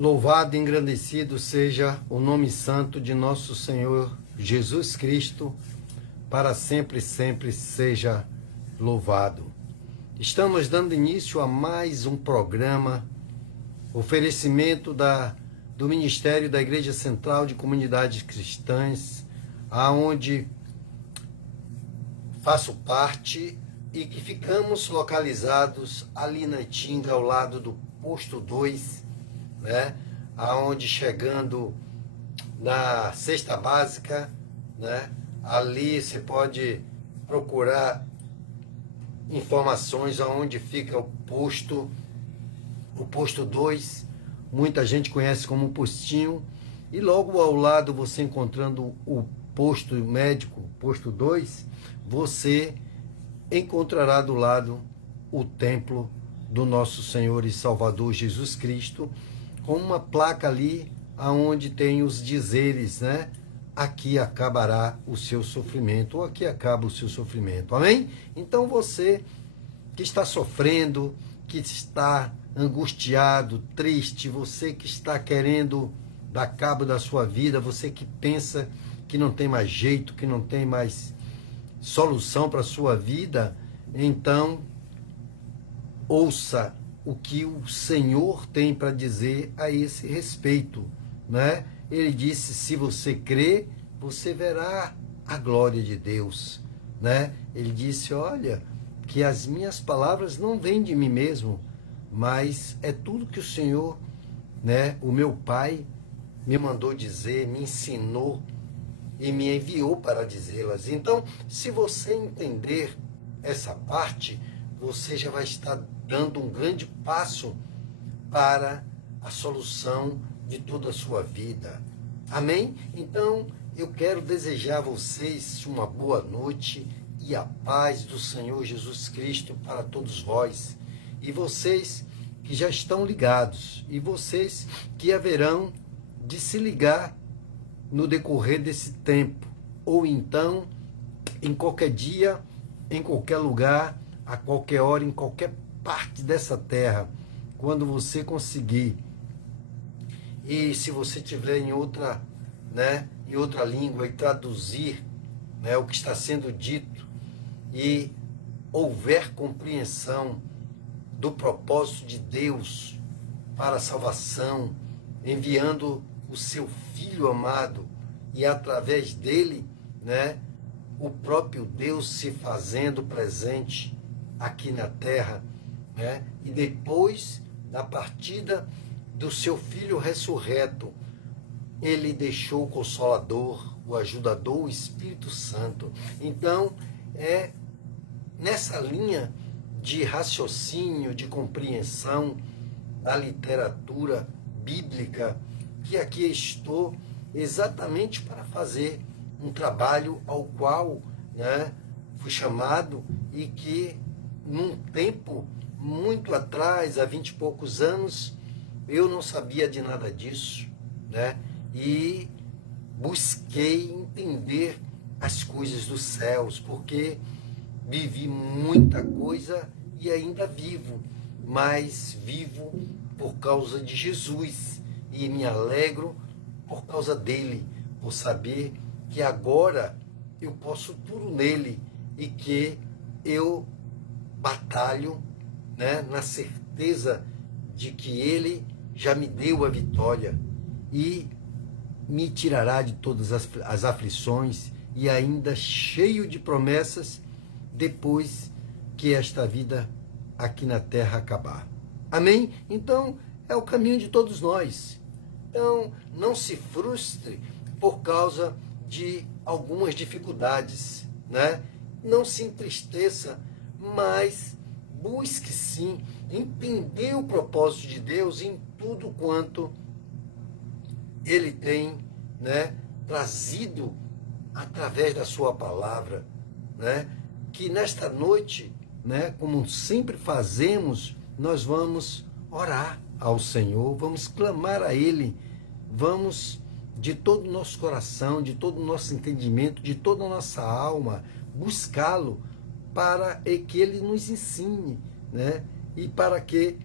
Louvado e engrandecido seja o nome santo de nosso Senhor Jesus Cristo, para sempre, sempre seja louvado. Estamos dando início a mais um programa, oferecimento do Ministério da Igreja Central de Comunidades Cristãs, aonde faço parte e que ficamos localizados ali na Itinga, ao lado do posto 2, né? Aonde chegando na cesta básica, né? Ali você pode procurar informações aonde fica o posto 2, muita gente conhece como postinho, e logo ao lado você encontrando o posto médico, posto 2, você encontrará do lado o templo do nosso Senhor e Salvador Jesus Cristo, com uma placa ali aonde tem os dizeres, né? Aqui acabará o seu sofrimento, ou aqui acaba o seu sofrimento. Amém? Então você que está sofrendo, que está angustiado, triste, você que está querendo dar cabo da sua vida, você que pensa que não tem mais jeito, que não tem mais solução para a sua vida, então ouça o que o Senhor tem para dizer a esse respeito, né? Ele disse: se você crê, você verá a glória de Deus, né? Ele disse: olha, que as minhas palavras não vêm de mim mesmo, mas é tudo que o Senhor, né, o meu Pai, me mandou dizer, me ensinou e me enviou para dizê-las. Então, se você entender essa parte, você já vai estar dando um grande passo para a solução de toda a sua vida. Amém? Então, eu quero desejar a vocês uma boa noite e a paz do Senhor Jesus Cristo para todos vós. E vocês que já estão ligados, e vocês que haverão de se ligar no decorrer desse tempo, ou então em qualquer dia, em qualquer lugar, a qualquer hora, em qualquer parte dessa terra, quando você conseguir. E se você tiver em outra, né, em outra língua, e traduzir, né, o que está sendo dito, e houver compreensão do propósito de Deus para a salvação, enviando o seu Filho amado, e através dele, né, o próprio Deus se fazendo presente aqui na terra, né, e depois da partida do seu Filho ressurreto, ele deixou o Consolador, o Ajudador, o Espírito Santo. Então, é nessa linha de raciocínio, de compreensão da literatura bíblica, que aqui estou exatamente para fazer um trabalho ao qual, né, fui chamado, e que num tempo muito atrás, há 20 e poucos anos, eu não sabia de nada disso, né? E busquei entender as coisas dos céus, porque vivi muita coisa e ainda vivo, mas vivo por causa de Jesus, e me alegro por causa dele, por saber que agora eu posso tudo nele, e que eu batalho, né, na certeza de que ele já me deu a vitória e me tirará de todas as aflições, e ainda cheio de promessas depois que esta vida aqui na terra acabar. Amém? Então, é o caminho de todos nós. Então, não se frustre por causa de algumas dificuldades, né? Não se entristeça, mas busque sim entender o propósito de Deus em tudo quanto ele tem, né, trazido através da sua palavra, né? Que nesta noite, né, como sempre fazemos, nós vamos orar ao Senhor, vamos clamar a Ele, vamos de todo o nosso coração, de todo o nosso entendimento, de toda a nossa alma, buscá-lo para que Ele nos ensine, né? E para que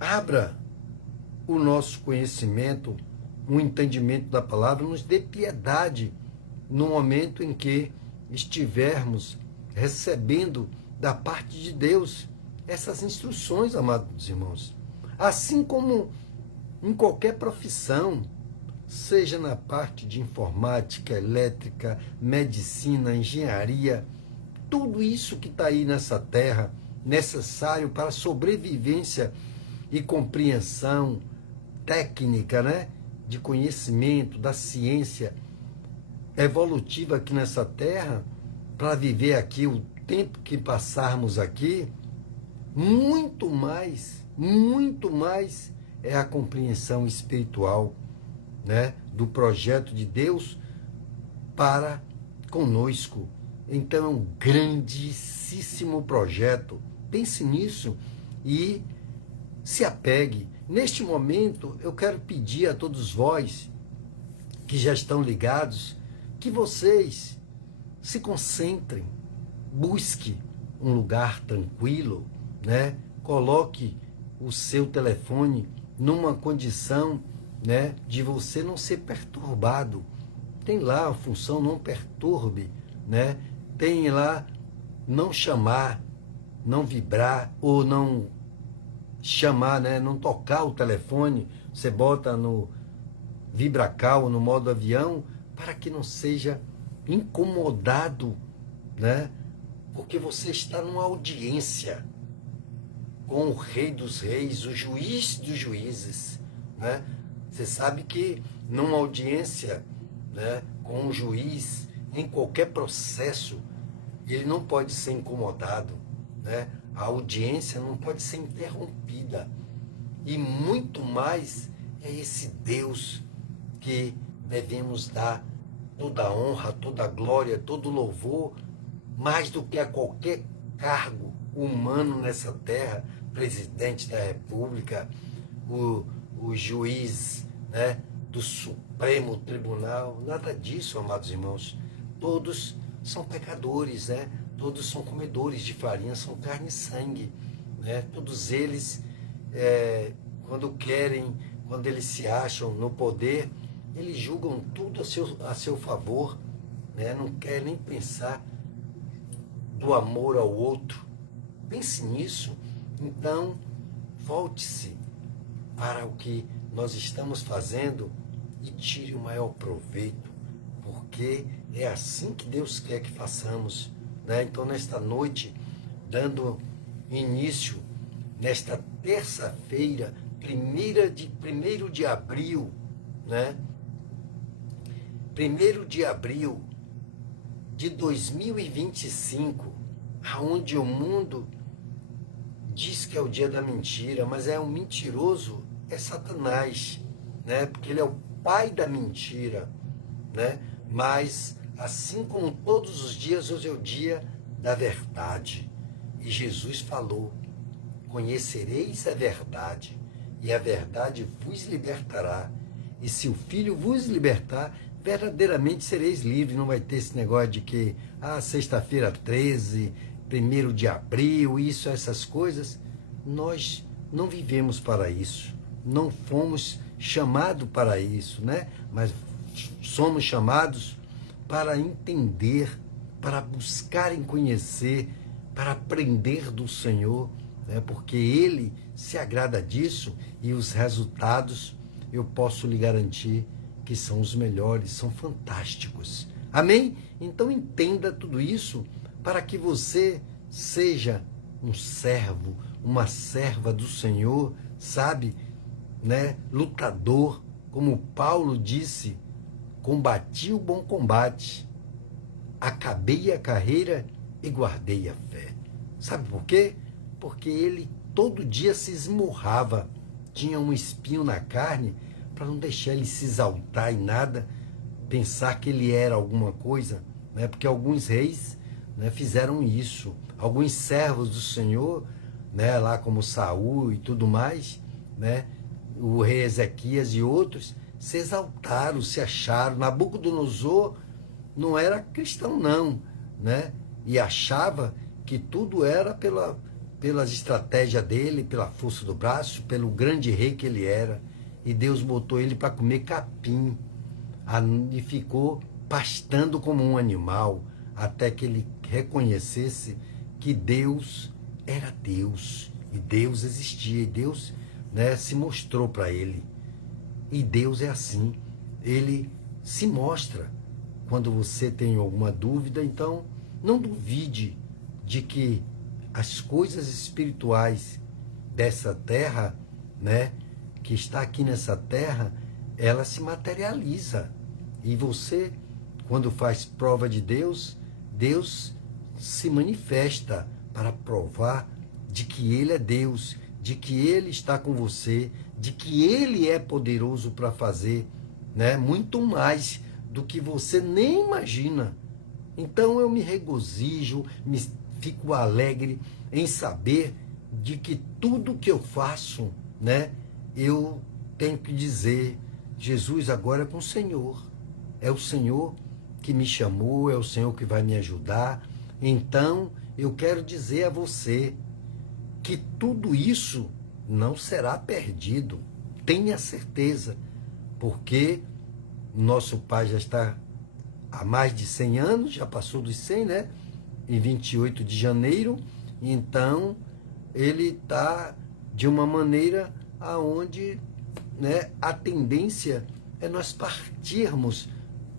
abra o nosso conhecimento, o entendimento da palavra, nos dê piedade no momento em que estivermos recebendo da parte de Deus essas instruções, amados irmãos. Assim como em qualquer profissão, seja na parte de informática, elétrica, medicina, engenharia, tudo isso que está aí nessa terra, necessário para a sobrevivência e compreensão técnica, né, de conhecimento, da ciência evolutiva aqui nessa terra, para viver aqui o tempo que passarmos aqui, muito mais é a compreensão espiritual, né, do projeto de Deus para conosco. Então é um grandíssimo projeto. Pense nisso e se apegue. Neste momento, eu quero pedir a todos vós que já estão ligados, que vocês se concentrem, busque um lugar tranquilo, né? Coloque o seu telefone numa condição, né, de você não ser perturbado. Tem lá a função não perturbe, né? Tem lá não chamar, não vibrar ou não chamar, né? Não tocar o telefone. Você bota no vibracal, no modo avião, para que não seja incomodado, né? Porque você está numa audiência com o Rei dos Reis, o Juiz dos Juízes, né? Você sabe que numa audiência, né, com um juiz, em qualquer processo, ele não pode ser incomodado, né? A audiência não pode ser interrompida. E muito mais é esse Deus que devemos dar toda a honra, toda a glória, todo o louvor, mais do que a qualquer cargo humano nessa terra, presidente da República, o juiz, né, do Supremo Tribunal, nada disso, amados irmãos. Todos são pecadores, né? Todos são comedores de farinha, são carne e sangue, né? Todos eles, quando querem, quando eles se acham no poder, eles julgam tudo a seu favor, né? Não querem nem pensar do amor ao outro. Pense nisso. Então, volte-se para o que nós estamos fazendo e tire o maior proveito, porque é assim que Deus quer que façamos, né? Então, nesta noite, dando início, nesta terça-feira, 1º de abril, né? 1º de abril de 2025, aonde o mundo diz que é o dia da mentira, mas é um mentiroso, é Satanás, né? Porque ele é o pai da mentira, né? Mas, assim como todos os dias, hoje é o dia da verdade. E Jesus falou: conhecereis a verdade, e a verdade vos libertará. E se o Filho vos libertar, verdadeiramente sereis livres. Não vai ter esse negócio de que, sexta-feira 13, 1º de abril, essas coisas. Nós não vivemos para isso. Não fomos chamados para isso, né? Mas somos chamados para entender, para buscar em conhecer, para aprender do Senhor, né? Porque Ele se agrada disso e os resultados, eu posso lhe garantir que são os melhores, são fantásticos. Amém? Então entenda tudo isso para que você seja um servo, uma serva do Senhor, sabe? Né? Lutador, como Paulo disse: combati o bom combate, acabei a carreira e guardei a fé. Sabe por quê? Porque ele todo dia se esmurrava, tinha um espinho na carne, para não deixar ele se exaltar em nada, pensar que ele era alguma coisa, né? Porque alguns reis, né, fizeram isso, alguns servos do Senhor, né, lá como Saul e tudo mais, né, o rei Ezequias e outros, se exaltaram, se acharam. Nabucodonosor não era cristão não, né, e achava que tudo era pelas estratégias dele, pela força do braço, pelo grande rei que ele era. e Deus botou ele para comer capim, e ficou pastando como um animal, até que ele reconhecesse que Deus era Deus, e Deus existia, e Deus, né, se mostrou para ele. E Deus é assim, ele se mostra. Quando você tem alguma dúvida, então não duvide de que as coisas espirituais dessa terra, né, que está aqui nessa terra, ela se materializa. E você, quando faz prova de Deus, Deus se manifesta para provar de que Ele é Deus, de que Ele está com você, de que Ele é poderoso para fazer, né, muito mais do que você nem imagina. Então eu me regozijo, fico alegre em saber de que tudo que eu faço, né, eu tenho que dizer, Jesus agora é com o Senhor. É o Senhor que me chamou, é o Senhor que vai me ajudar. Então eu quero dizer a você que tudo isso não será perdido. Tenha certeza, porque nosso pai já está há mais de 100 anos, já passou dos 100, né? Em 28 de janeiro. Então, ele está de uma maneira aonde, né, a tendência é nós partirmos,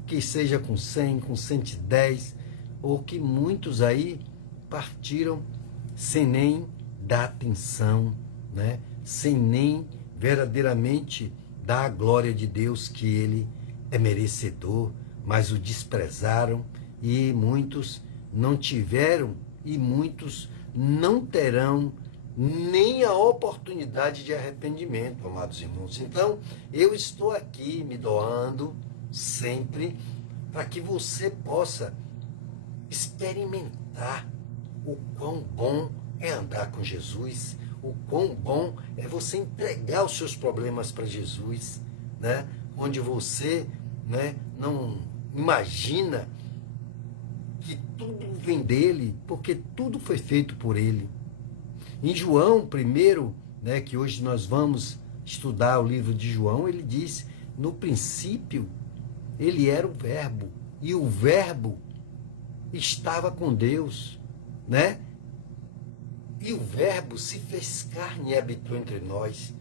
que seja com 100, com 110, ou que muitos aí partiram sem nem dar atenção, né? Sem nem verdadeiramente dar a glória de Deus, que ele é merecedor, mas o desprezaram, e muitos não tiveram e muitos não terão nem a oportunidade de arrependimento, amados irmãos. Então, eu estou aqui me doando sempre para que você possa experimentar o quão bom é andar com Jesus, o quão bom é você entregar os seus problemas para Jesus, né? Onde você, né, não imagina que tudo vem dele, porque tudo foi feito por ele. Em João 1, né, que hoje nós vamos estudar o livro de João, ele diz, no princípio, ele era o Verbo, e o Verbo estava com Deus, né? E o Verbo se fez carne e habitou entre nós.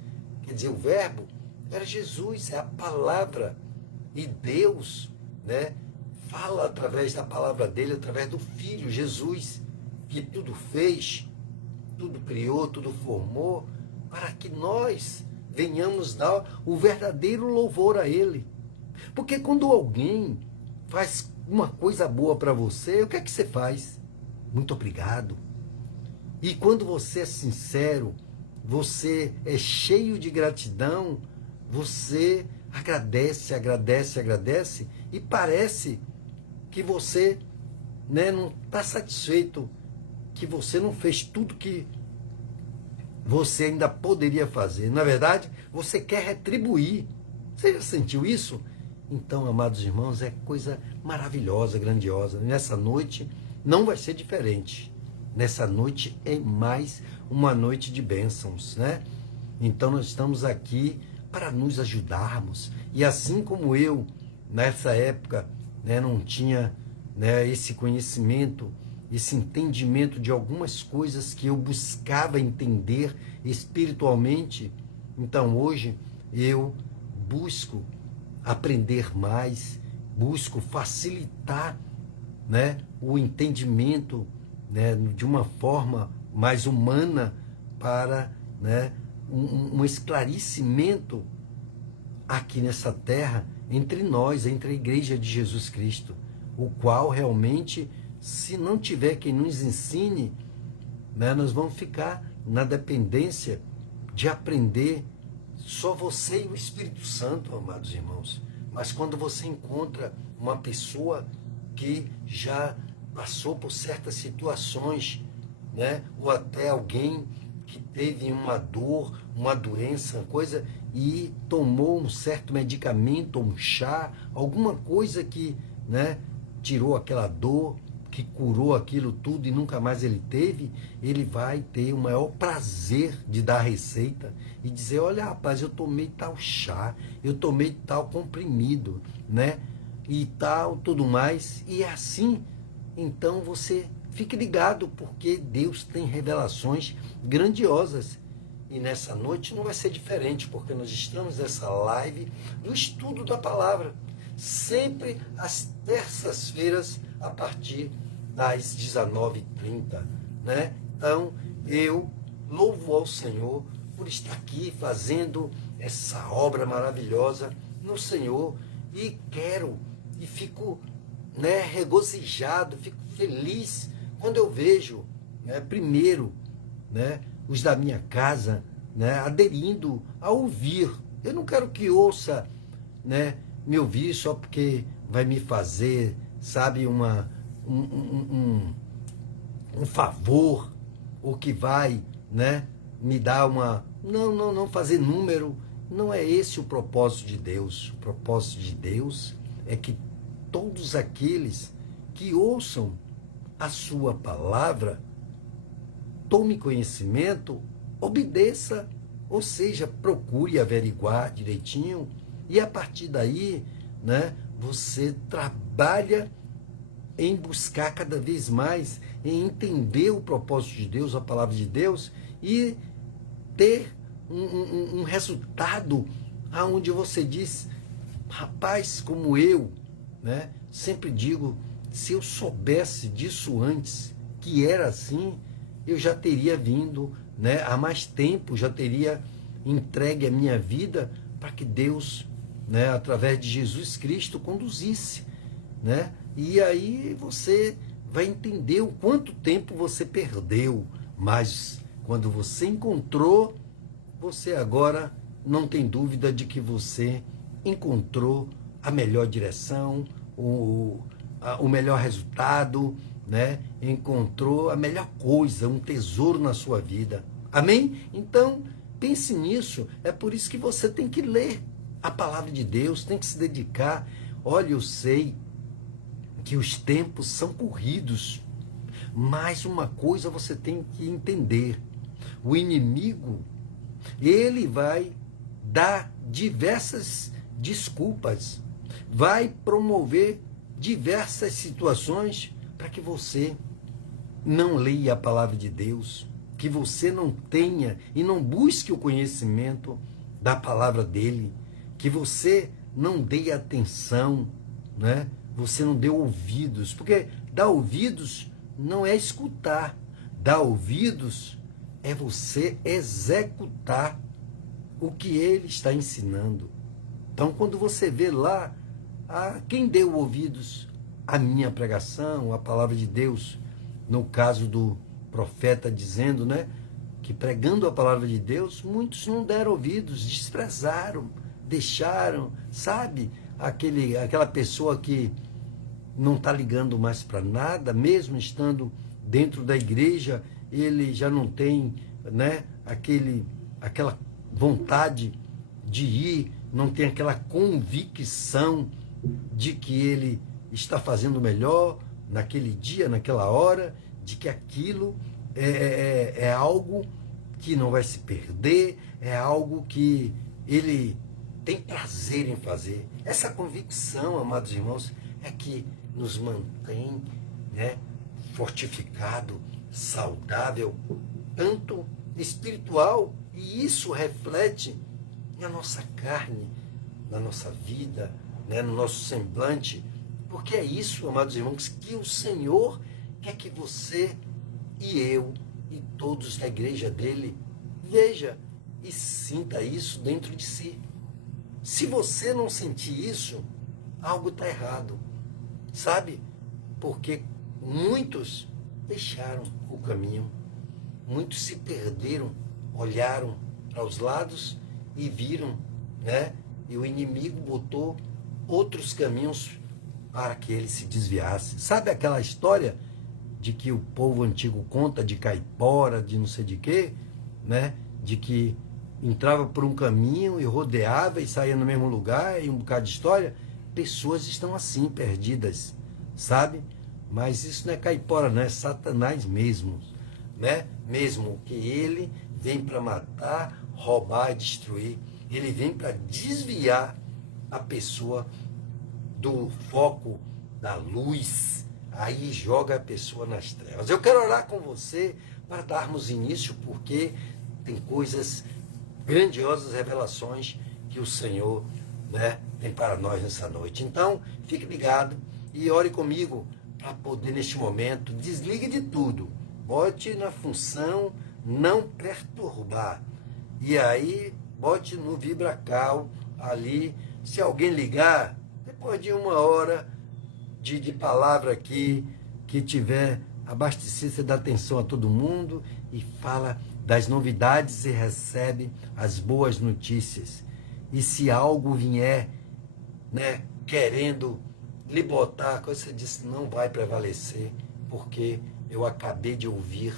Quer dizer, o Verbo era Jesus, é a palavra. E Deus, né, fala através da palavra dele, através do Filho, Jesus, que tudo fez, tudo criou, tudo formou, para que nós venhamos dar o verdadeiro louvor a ele. Porque quando alguém faz uma coisa boa para você, o que é que você faz? Muito obrigado. E quando você é sincero, você é cheio de gratidão, você agradece, agradece, agradece, e parece que você, né, não está satisfeito, que você não fez tudo que você ainda poderia fazer. Na verdade, você quer retribuir. Você já sentiu isso? Então, amados irmãos, é coisa maravilhosa, grandiosa. Nessa noite não vai ser diferente. Nessa noite é mais uma noite de bênçãos, né? Então nós estamos aqui para nos ajudarmos. E assim como eu, nessa época, né, não tinha, né, esse conhecimento, esse entendimento de algumas coisas que eu buscava entender espiritualmente, então hoje eu busco aprender mais, busco facilitar, né, o entendimento, né, de uma forma mais humana para, né, um esclarecimento aqui nessa terra, entre nós, entre a Igreja de Jesus Cristo, o qual realmente, se não tiver quem nos ensine, né, nós vamos ficar na dependência de aprender só você e o Espírito Santo, amados irmãos. Mas quando você encontra uma pessoa que já passou por certas situações, né, ou até alguém que teve uma dor, uma doença, coisa, e tomou um certo medicamento, um chá, alguma coisa que, né, tirou aquela dor, que curou aquilo tudo e nunca mais ele teve, ele vai ter o maior prazer de dar a receita e dizer, olha rapaz, eu tomei tal chá, eu tomei tal comprimido, né? E tal, tudo mais. E é assim, então você fique ligado, porque Deus tem revelações grandiosas. E nessa noite não vai ser diferente, porque nós estamos nessa live do estudo da palavra, sempre às terças-feiras, a partir das 19h30, né? Então, eu louvo ao Senhor por estar aqui fazendo essa obra maravilhosa no Senhor, e quero, e fico, né, regozijado, fico feliz quando eu vejo, né, primeiro, né, os da minha casa, né, aderindo a ouvir. Eu não quero que ouça, né, me ouvir só porque vai me fazer, sabe, um favor, ou que vai, né, me dar uma... Não fazer número. Não é esse o propósito de Deus. O propósito de Deus é que todos aqueles que ouçam a sua palavra, tome conhecimento, obedeça, ou seja, procure averiguar direitinho, e a partir daí, né, você trabalha em buscar cada vez mais, em entender o propósito de Deus, a palavra de Deus, e ter um resultado aonde você diz, rapaz, como eu, né, sempre digo, se eu soubesse disso antes, que era assim, eu já teria vindo, né, há mais tempo, já teria entregue a minha vida para que Deus, né, através de Jesus Cristo, conduzisse, né? E aí você vai entender o quanto tempo você perdeu, mas quando você encontrou, você agora não tem dúvida de que você encontrou a melhor direção, o melhor resultado, né? Encontrou a melhor coisa, um tesouro na sua vida. Amém? Então, pense nisso. É por isso que você tem que ler a palavra de Deus, tem que se dedicar. Olha, eu sei que os tempos são corridos, mas uma coisa você tem que entender: o inimigo, ele vai dar diversas desculpas, vai promover diversas situações para que você não leia a palavra de Deus, que você não tenha e não busque o conhecimento da palavra dele, que você não dê atenção, né? Você não dê ouvidos, porque dar ouvidos não é escutar, dar ouvidos é você executar o que ele está ensinando. Então, quando você vê lá, quem deu ouvidos à minha pregação, à palavra de Deus, no caso do profeta dizendo, né, que pregando a palavra de Deus, muitos não deram ouvidos, desprezaram, deixaram, sabe, aquela pessoa que não está ligando mais para nada, mesmo estando dentro da igreja, ele já não tem, né, aquela vontade de ir, não tem aquela convicção de que ele está fazendo melhor naquele dia, naquela hora, de que aquilo é algo que não vai se perder, é algo que ele tem prazer em fazer. Essa convicção, amados irmãos, é que nos mantém, né, fortificado, saudável, tanto espiritual, e isso reflete na nossa carne, na nossa vida, né, no nosso semblante, porque é isso, amados irmãos, que o Senhor quer que você e eu e todos da igreja dele veja e sinta isso dentro de si. Se você não sentir isso, algo está errado, sabe? Porque muitos deixaram o caminho, muitos se perderam, olharam para os lados e viram, né? E o inimigo botou outros caminhos para que ele se desviasse. Sabe aquela história de que o povo antigo conta de caipora, de não sei de quê, né? De que entrava por um caminho e rodeava e saía no mesmo lugar, e um bocado de história. Pessoas estão assim, perdidas, sabe? Mas isso não é caipora, não, é Satanás mesmo, né? Mesmo que ele vem para matar, roubar e destruir. Ele vem para desviar a pessoa do foco da luz. Aí joga a pessoa nas trevas. Eu quero orar com você para darmos início, porque tem coisas grandiosas, revelações que o Senhor, né, tem para nós nessa noite. Então, fique ligado e ore comigo para poder, neste momento, desligue de tudo. Bote na função não perturbar. E aí, bote no vibracal ali. Se alguém ligar, depois de 1 hora de palavra aqui, que tiver abastecido, você dá atenção a todo mundo e fala das novidades e recebe as boas notícias. E se algo vier, né, querendo lhe botar, você disse, não vai prevalecer, porque eu acabei de ouvir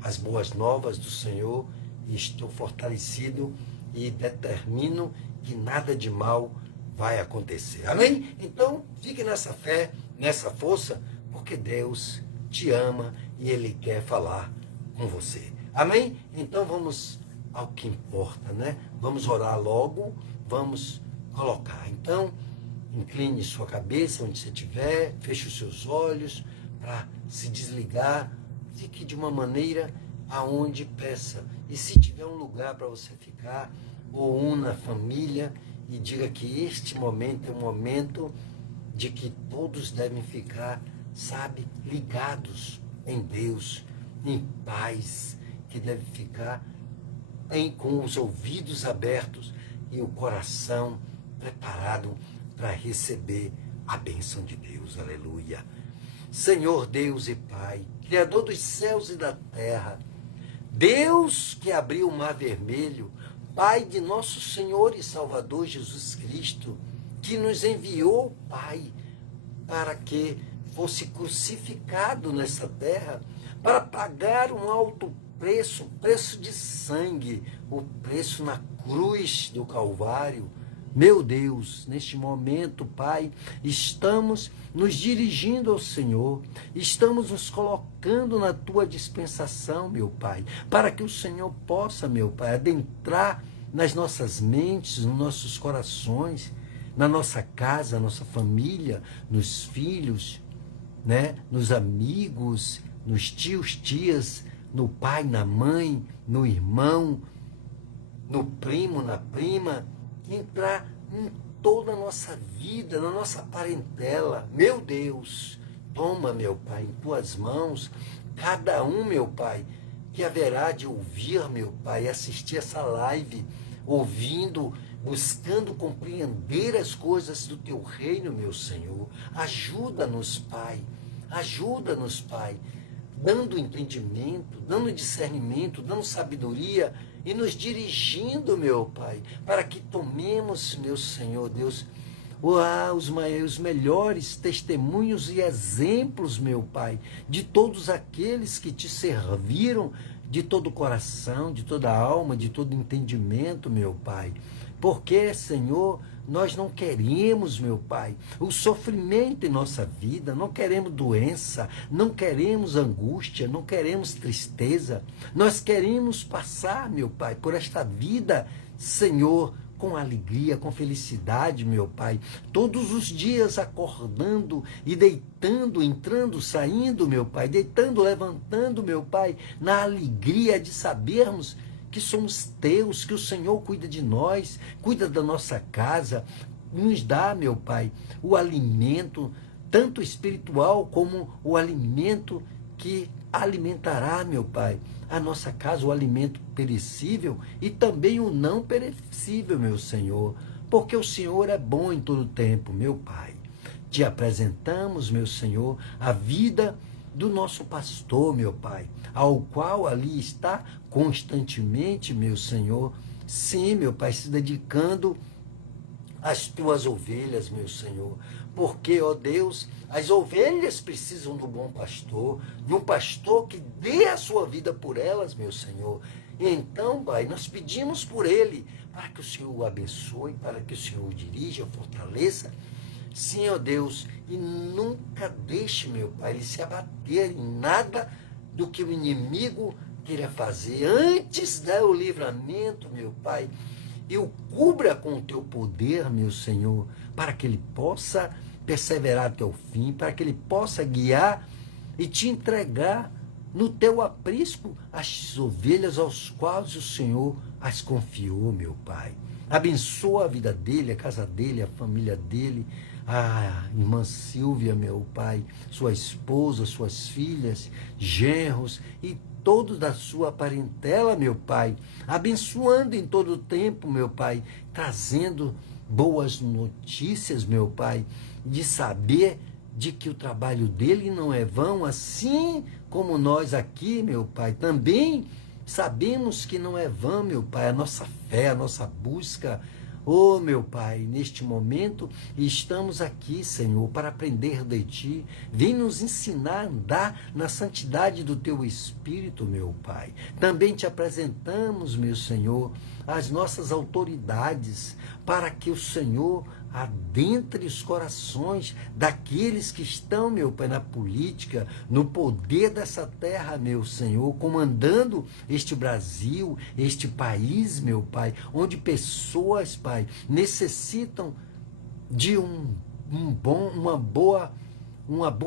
as boas novas do Senhor e estou fortalecido e determino que nada de mal vai acontecer. Amém? Então, fique nessa fé, nessa força, porque Deus te ama e Ele quer falar com você. Amém? Então, vamos ao que importa, né? Vamos orar logo, vamos colocar. Então, incline sua cabeça onde você estiver, feche os seus olhos para se desligar, fique de uma maneira aonde peça. E se tiver um lugar para você ficar, ou una a família e diga que este momento é um momento de que todos devem ficar, sabe, ligados em Deus, em paz, que deve ficar com os ouvidos abertos e o coração preparado para receber a bênção de Deus. Aleluia. Senhor Deus e Pai, Criador dos céus e da terra, Deus que abriu o mar vermelho, Pai de nosso Senhor e Salvador Jesus Cristo, que nos enviou, Pai, para que fosse crucificado nessa terra, para pagar um alto preço, preço de sangue, o preço na cruz do Calvário. Meu Deus, neste momento, Pai, estamos nos dirigindo ao Senhor, estamos nos colocando na Tua dispensação, meu Pai, para que o Senhor possa, meu Pai, adentrar nas nossas mentes, nos nossos corações, na nossa casa, na nossa família, nos filhos, né, nos amigos, nos tios, tias, no pai, na mãe, no irmão, no primo, na prima, entrar em toda a nossa vida, na nossa parentela. Meu Deus, toma, meu Pai, em Tuas mãos, cada um, meu Pai, que haverá de ouvir, meu Pai, assistir essa live, ouvindo, buscando compreender as coisas do Teu reino, meu Senhor. Ajuda-nos, Pai, ajuda-nos, Pai, dando entendimento, dando discernimento, dando sabedoria e nos dirigindo, meu Pai, para que tomemos, meu Senhor Deus, os melhores testemunhos e exemplos, meu Pai, de todos aqueles que Te serviram de todo o coração, de toda a alma, de todo entendimento, meu Pai. Porque, Senhor, nós não queremos, meu Pai, o sofrimento em nossa vida, não queremos doença, não queremos angústia, não queremos tristeza. Nós queremos passar, meu Pai, por esta vida, Senhor, com alegria, com felicidade, meu Pai. Todos os dias acordando e deitando, entrando, saindo, meu Pai. Deitando, levantando, meu Pai, na alegria de sabermos que somos Teus, que o Senhor cuida de nós, cuida da nossa casa, nos dá, meu Pai, o alimento, tanto espiritual como o alimento que alimentará, meu Pai, a nossa casa, o alimento perecível e também o não perecível, meu Senhor, porque o Senhor é bom em todo tempo, meu Pai. Te apresentamos, meu Senhor, a vida do nosso pastor, meu Pai, ao qual ali está constantemente, meu Senhor, sim, meu Pai, se dedicando às Tuas ovelhas, meu Senhor, porque, ó Deus, as ovelhas precisam do bom pastor, de um pastor que dê a sua vida por elas, meu Senhor. E então, Pai, nós pedimos por ele, para que o Senhor o abençoe, para que o Senhor o dirija, fortaleça, Sim, ó Deus, e nunca deixe, meu Pai, ele se abater em nada do que o inimigo queira fazer. Antes dá o livramento, meu Pai, e o cubra com o teu poder, meu Senhor, para que ele possa perseverar até o fim, para que ele possa guiar e te entregar no teu aprisco as ovelhas aos quais o Senhor as confiou, meu Pai. Abençoa a vida dele, a casa dele, a família dele, a irmã Silvia, meu Pai, sua esposa, suas filhas, genros e todos da sua parentela, meu Pai, abençoando em todo o tempo, meu Pai, trazendo boas notícias, meu Pai, de saber de que o trabalho dele não é vão, assim como nós aqui, meu Pai, também sabemos que não é vão, meu Pai, a nossa fé, a nossa busca. Oh, meu Pai, neste momento estamos aqui, Senhor, para aprender de Ti. Vem nos ensinar a andar na santidade do Teu Espírito, meu Pai. Também te apresentamos, meu Senhor, as nossas autoridades, para que o Senhor adentre os corações daqueles que estão, meu Pai, na política, no poder dessa terra, meu Senhor, comandando este Brasil, este país, meu Pai, onde pessoas, Pai, necessitam de uma boa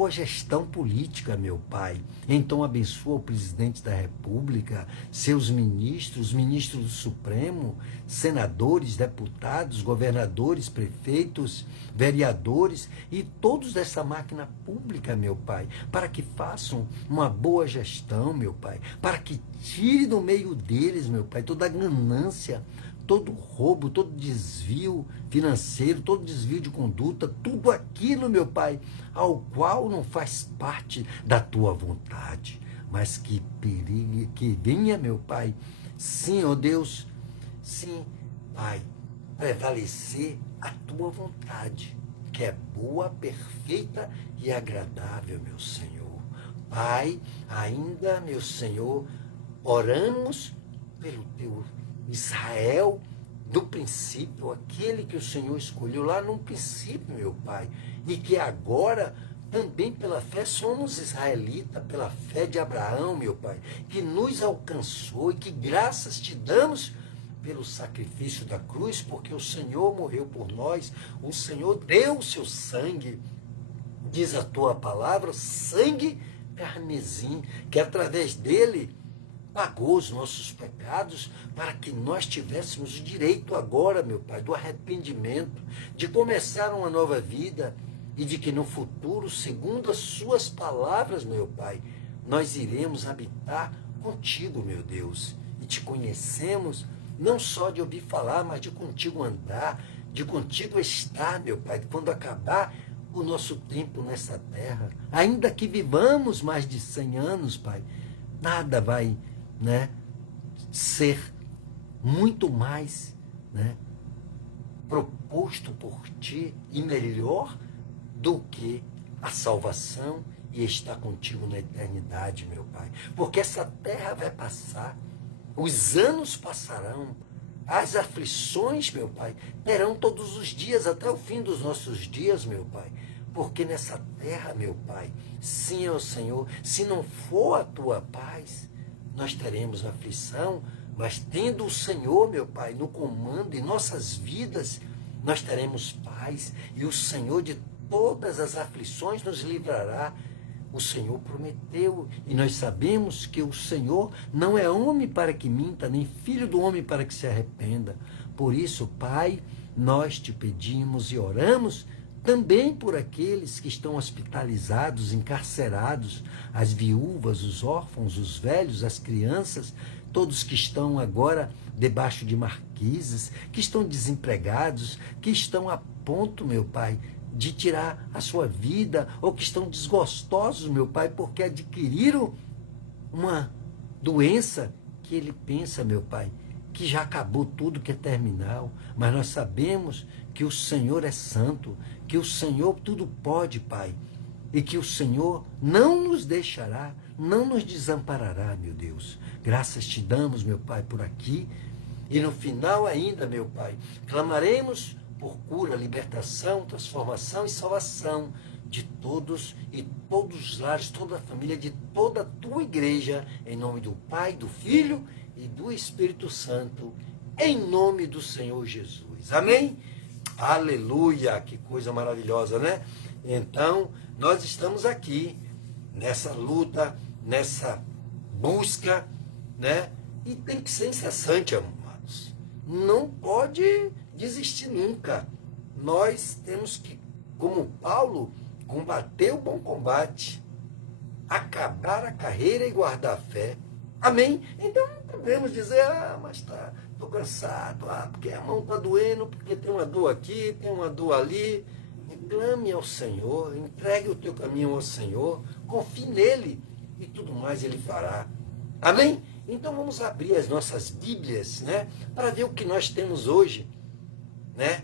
gestão política, meu Pai. Então abençoa o presidente da República, seus ministros, ministros do Supremo, senadores, deputados, governadores, prefeitos, vereadores e todos dessa máquina pública, meu Pai, para que façam uma boa gestão, meu Pai, para que tire do meio deles, meu Pai, toda a ganância, todo roubo, todo desvio financeiro, todo desvio de conduta, tudo aquilo, meu Pai, ao qual não faz parte da tua vontade, mas que perigue, que venha, meu Pai, sim, ó Deus, sim, Pai, prevalecer a tua vontade, que é boa, perfeita e agradável, meu Senhor. Pai, ainda, meu Senhor, oramos pelo teu Israel do princípio, aquele que o Senhor escolheu lá no princípio, meu Pai, e que agora também pela fé somos israelitas, pela fé de Abraão, meu Pai, que nos alcançou e que graças te damos pelo sacrifício da cruz, porque o Senhor morreu por nós, o Senhor deu o seu sangue, diz a tua palavra, sangue carmesim, que através dele pagou os nossos pecados para que nós tivéssemos o direito agora, meu Pai, do arrependimento, de começar uma nova vida e de que no futuro, segundo as suas palavras, meu Pai, nós iremos habitar contigo, meu Deus, e te conhecemos não só de ouvir falar, mas de contigo andar, de contigo estar, meu Pai, quando acabar o nosso tempo nessa terra, ainda que vivamos mais de 100 anos, Pai, nada vai, ser muito mais, proposto por ti e melhor do que a salvação e estar contigo na eternidade, meu Pai. Porque essa terra vai passar, os anos passarão, as aflições, meu Pai, terão todos os dias, até o fim dos nossos dias, meu Pai. Porque nessa terra, meu Pai, sim, ó Senhor, se não for a tua paz, nós teremos aflição, mas tendo o Senhor, meu Pai, no comando em nossas vidas, nós teremos paz, e o Senhor de todas as aflições nos livrará. O Senhor prometeu, e nós sabemos que o Senhor não é homem para que minta, nem filho do homem para que se arrependa. Por isso, Pai, nós te pedimos e oramos também por aqueles que estão hospitalizados, encarcerados, as viúvas, os órfãos, os velhos, as crianças, todos que estão agora debaixo de marquises, que estão desempregados, que estão a ponto, meu Pai, de tirar a sua vida, ou que estão desgostosos, meu Pai, porque adquiriram uma doença que ele pensa, meu Pai, que já acabou tudo, que é terminal, mas nós sabemos que o Senhor é santo, que o Senhor tudo pode, Pai, e que o Senhor não nos deixará, não nos desamparará, meu Deus. Graças te damos, meu Pai, por aqui, e no final ainda, meu Pai, clamaremos por cura, libertação, transformação e salvação de todos e todos os lares, toda a família, de toda a tua igreja, em nome do Pai, do Filho e do Espírito Santo, em nome do Senhor Jesus. Amém? Aleluia! Que coisa maravilhosa, né? Então, nós estamos aqui nessa luta, nessa busca, né? E tem que ser incessante, amados. Não pode desistir nunca. Nós temos que, como Paulo, combater o bom combate, acabar a carreira e guardar a fé. Amém? Então não podemos dizer, mas estou cansado, porque a mão está doendo, porque tem uma dor aqui, tem uma dor ali. Clame ao Senhor, entregue o teu caminho ao Senhor, confie nele e tudo mais ele fará. Amém? Então vamos abrir as nossas Bíblias, né, para ver o que nós temos hoje, né,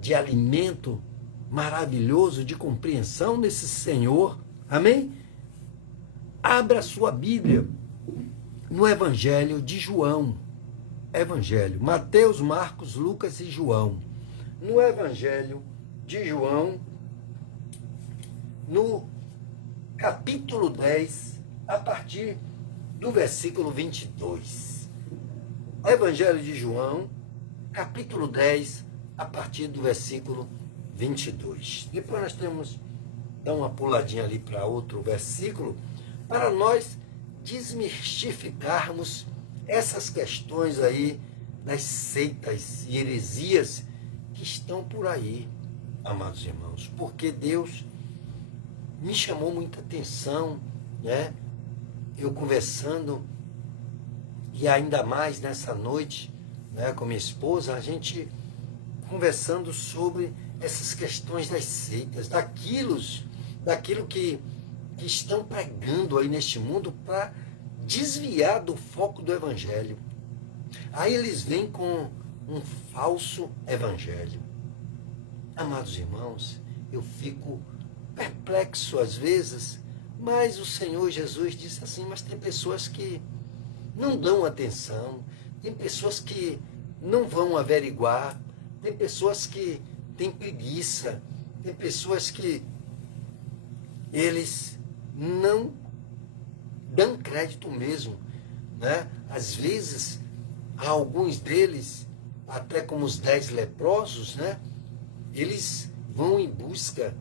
de alimento maravilhoso, de compreensão nesse Senhor. Amém? Abra a sua Bíblia no Evangelho de João. Evangelho, Mateus, Marcos, Lucas e João. No Evangelho de João, no capítulo 10, a partir do versículo 22. Evangelho de João, capítulo 10, a partir do versículo 22. Depois nós temos, dar uma puladinha ali para outro versículo, para nós desmistificarmos essas questões aí das seitas e heresias que estão por aí, amados irmãos. Porque Deus me chamou muita atenção, né? Eu conversando, e ainda mais nessa noite, né, com minha esposa, a gente conversando sobre essas questões das seitas, daquilo que estão pregando aí neste mundo para desviar do foco do Evangelho. Aí eles vêm com um falso Evangelho. Amados irmãos, eu fico perplexo às vezes, mas o Senhor Jesus disse assim, mas tem pessoas que não dão atenção, tem pessoas que não vão averiguar, tem pessoas que têm preguiça, tem pessoas que eles não dão crédito mesmo, né? Às vezes, alguns deles, até como os 10 leprosos, né? Eles vão em busca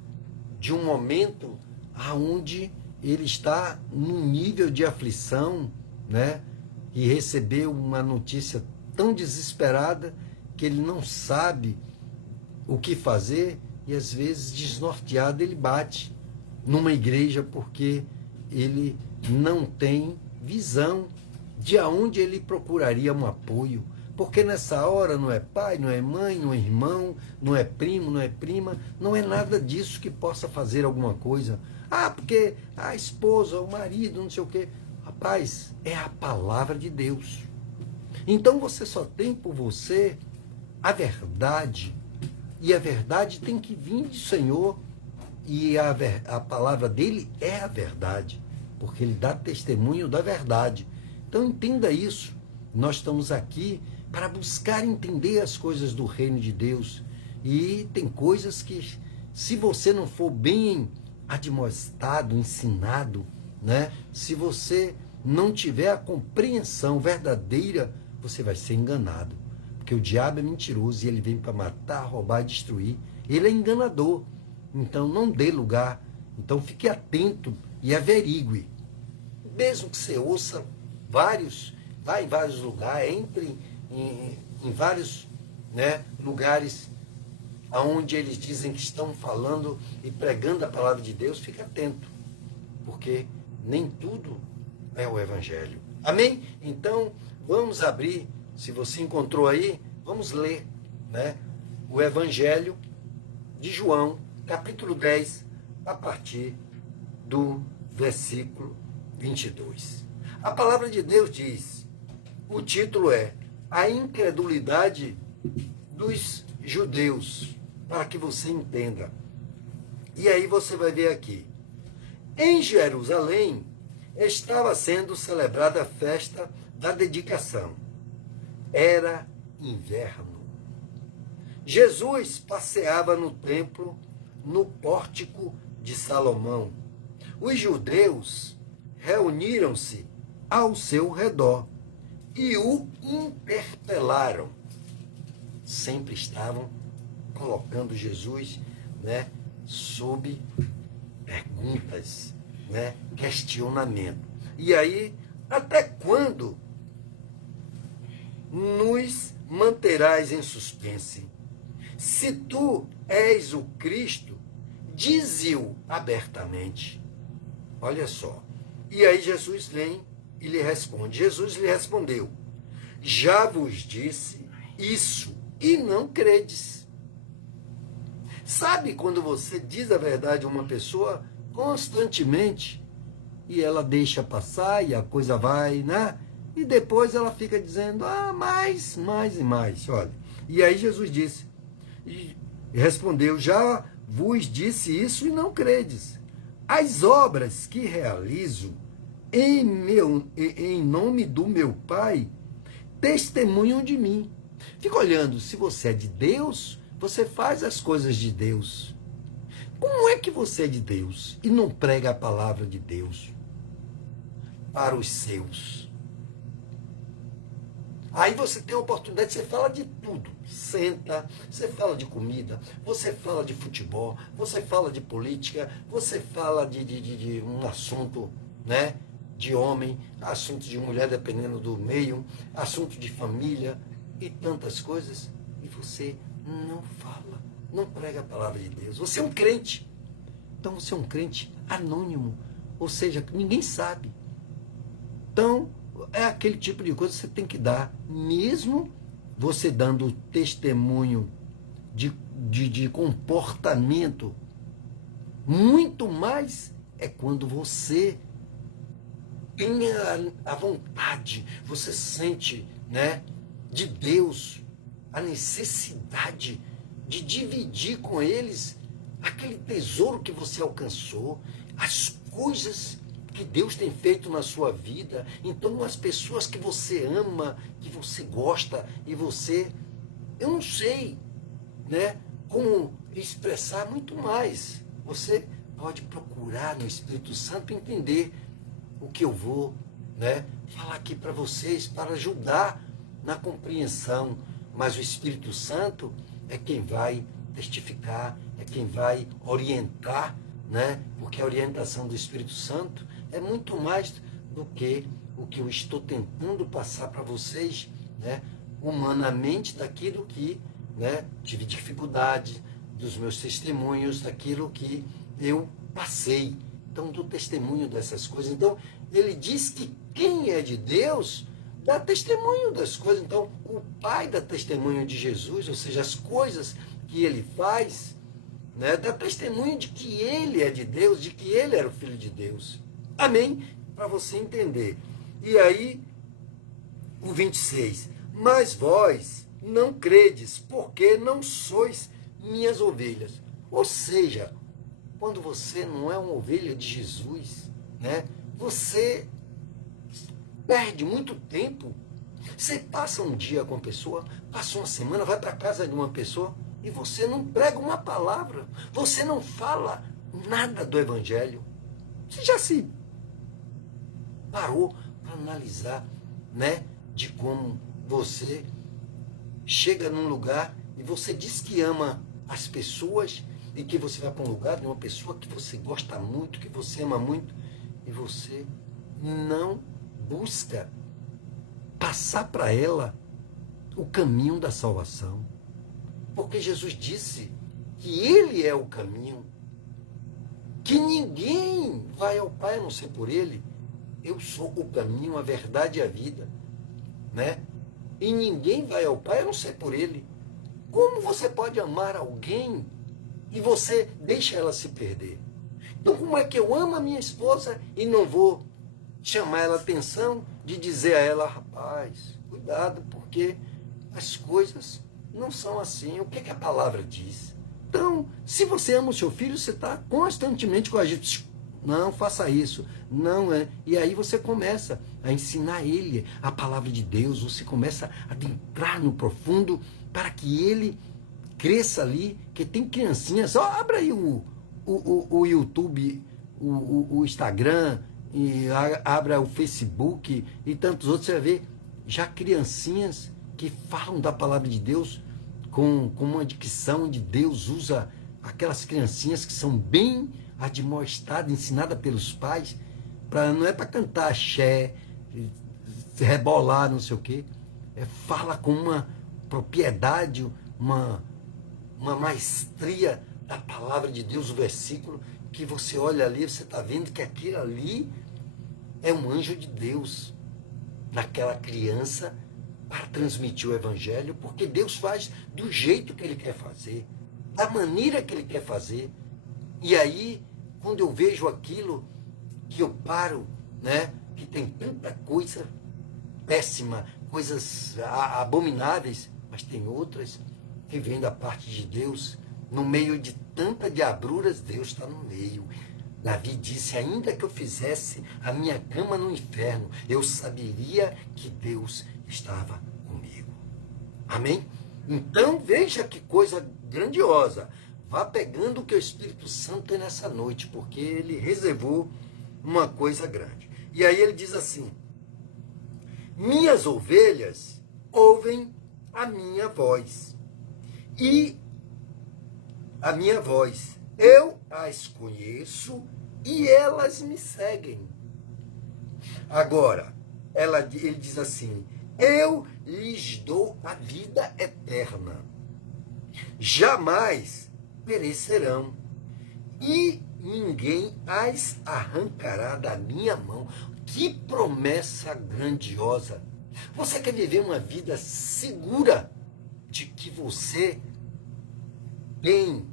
de um momento aonde ele está num nível de aflição, né? E recebeu uma notícia tão desesperada que ele não sabe o que fazer e às vezes desnorteado ele bate numa igreja porque ele não tem visão de aonde ele procuraria um apoio. Porque nessa hora não é pai, não é mãe, não é irmão, não é primo, não é prima, não é nada disso que possa fazer alguma coisa. Porque a esposa, o marido, não sei o quê. Rapaz, é a palavra de Deus. Então você só tem por você a verdade. E a verdade tem que vir do Senhor. E a palavra dele é a verdade. Porque ele dá testemunho da verdade. Então entenda isso. Nós estamos aqui para buscar entender as coisas do reino de Deus. E tem coisas que, se você não for bem admoestado, ensinado, né? Se você não tiver a compreensão verdadeira, você vai ser enganado. Porque o diabo é mentiroso e ele vem para matar, roubar e destruir. Ele é enganador. Então não dê lugar. Então fique atento e averigue. Mesmo que você ouça vários, vá em vários lugares, entre em vários, né, lugares onde eles dizem que estão falando e pregando a palavra de Deus, fique atento. Porque nem tudo é o Evangelho. Amém? Então, vamos abrir, se você encontrou aí, vamos ler, né, o Evangelho de João, capítulo 10, a partir do versículo 22. A palavra de Deus diz, o título é A Incredulidade dos Judeus, para que você entenda. E aí você vai ver aqui. Em Jerusalém estava sendo celebrada a festa da dedicação. Era inverno. Jesus passeava no templo, no pórtico de Salomão. Os judeus reuniram-se ao seu redor e o interpelaram. Sempre estavam colocando Jesus, né, sob perguntas, né, questionamento. E aí, até quando nos manterás em suspense? Se tu és o Cristo, dize-o abertamente. Olha só. E aí Jesus vem e lhe responde. Jesus lhe respondeu: já vos disse isso e não credes. Sabe quando você diz a verdade a uma pessoa constantemente e ela deixa passar e a coisa vai, né? E depois ela fica dizendo, mais e mais, olha. E aí Jesus disse, e respondeu, já vos disse isso e não credes. As obras que realizo em nome do meu Pai testemunham de mim. Fica olhando, se você é de Deus, você faz as coisas de Deus. Como é que você é de Deus e não prega a palavra de Deus para os seus? Aí você tem a oportunidade, você fala de tudo. Senta, você fala de comida, você fala de futebol, você fala de política, você fala de um assunto, né, de homem, assunto de mulher, dependendo do meio, assunto de família e tantas coisas. E você não fala, não prega a palavra de Deus. Você é um crente. Então você é um crente anônimo, ou seja, ninguém sabe. Então, é aquele tipo de coisa que você tem que dar, mesmo você dando testemunho de comportamento, muito mais é quando você tem a vontade, você sente, né, de Deus, a necessidade de dividir com eles aquele tesouro que você alcançou, as coisas que Deus tem feito na sua vida. Então, as pessoas que você ama, que você gosta, e você, eu não sei, né, como expressar muito mais. Você pode procurar no Espírito Santo entender o que eu vou, né, falar aqui para vocês, para ajudar na compreensão. Mas o Espírito Santo é quem vai testificar, é quem vai orientar, né, porque a orientação do Espírito Santo é muito mais do que o que eu estou tentando passar para vocês, né, humanamente, daquilo que, né, tive dificuldade, dos meus testemunhos, daquilo que eu passei. Então, do testemunho dessas coisas. Então, ele diz que quem é de Deus dá testemunho das coisas. Então, o Pai dá testemunho de Jesus, ou seja, as coisas que ele faz, né, dá testemunho de que ele é de Deus, de que ele era o Filho de Deus. Amém? Para você entender. E aí, o 26. Mas vós não credes, porque não sois minhas ovelhas. Ou seja, quando você não é uma ovelha de Jesus, né, você perde muito tempo. Você passa um dia com a pessoa, passa uma semana, vai para casa de uma pessoa e você não prega uma palavra. Você não fala nada do Evangelho. Você já se parou para analisar, né, de como você chega num lugar e você diz que ama as pessoas e que você vai para um lugar de uma pessoa que você gosta muito, que você ama muito, e você não busca passar para ela o caminho da salvação. Porque Jesus disse que ele é o caminho, que ninguém vai ao Pai a não ser por ele. Eu sou o caminho, a verdade e a vida, né? E ninguém vai ao Pai a não ser por ele. Como você pode amar alguém e você deixa ela se perder? Então, como é que eu amo a minha esposa e não vou chamar ela a atenção de dizer a ela, rapaz, cuidado, porque as coisas não são assim. O que, que a palavra diz? Então, se você ama o seu filho, você está constantemente com a gente. Não faça isso, não é. E aí você começa a ensinar ele a palavra de Deus, você começa a entrar no profundo para que ele cresça ali, que tem criancinhas. Só abra aí o YouTube, o Instagram, e abra o Facebook e tantos outros, você vai ver já criancinhas que falam da palavra de Deus com uma dicção de Deus. Usa aquelas criancinhas que são bem admoestadas, ensinadas pelos pais, não é para cantar axé, rebolar, não sei o quê. Fala com uma propriedade, uma maestria da palavra de Deus, o versículo, que você olha ali, você está vendo que aquilo ali é um anjo de Deus naquela criança para transmitir o evangelho, porque Deus faz do jeito que Ele quer fazer, da maneira que Ele quer fazer. E aí, quando eu vejo aquilo, que eu paro, né, que tem tanta coisa péssima, coisas abomináveis, mas tem outras que vêm da parte de Deus. No meio de tanta diabruras, Deus está no meio. Davi disse, ainda que eu fizesse a minha cama no inferno, eu saberia que Deus estava comigo. Amém? Então, veja que coisa grandiosa. Vá pegando o que o Espírito Santo tem nessa noite, porque ele reservou uma coisa grande. E aí ele diz assim, minhas ovelhas ouvem a minha voz. E a minha voz, eu as conheço e elas me seguem. Agora, ele diz assim, eu lhes dou a vida eterna. Jamais perecerão e ninguém as arrancará da minha mão. Que promessa grandiosa! Você quer viver uma vida segura de que você tem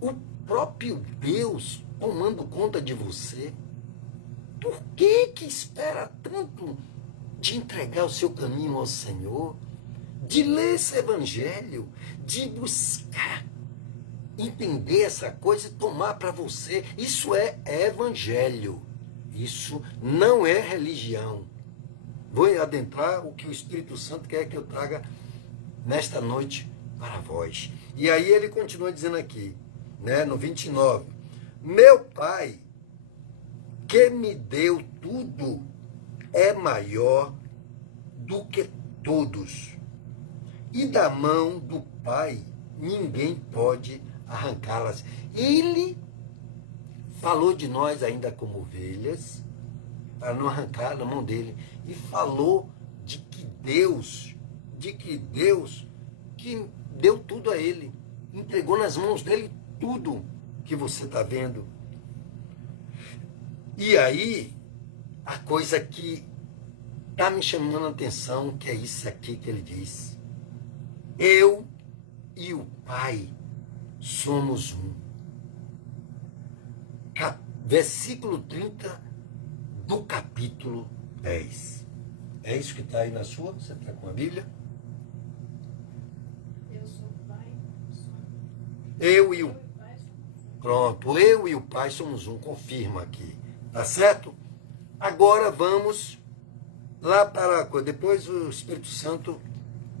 o próprio Deus tomando conta de você? Por que espera tanto de entregar o seu caminho ao Senhor? De ler esse evangelho, de buscar entender essa coisa e tomar para você. Isso é evangelho. Isso não é religião. Vou adentrar o que o Espírito Santo quer que eu traga nesta noite para vós. E aí ele continua dizendo aqui, né, no 29, meu Pai, que me deu tudo, é maior do que todos. E da mão do Pai, ninguém pode arrancá-las. Ele falou de nós ainda como ovelhas, para não arrancar da mão dele. E falou de que Deus que deu tudo a ele, entregou nas mãos dele tudo que você está vendo. E aí, a coisa que está me chamando a atenção, que é isso aqui que ele diz. Eu e o Pai somos um. Versículo 30 do capítulo 10. É isso que está aí na sua? Você está com a Bíblia? Eu sou o Pai. Eu e o Pronto, eu e o Pai somos um, confirma aqui. Tá certo? Agora vamos lá para... Depois o Espírito Santo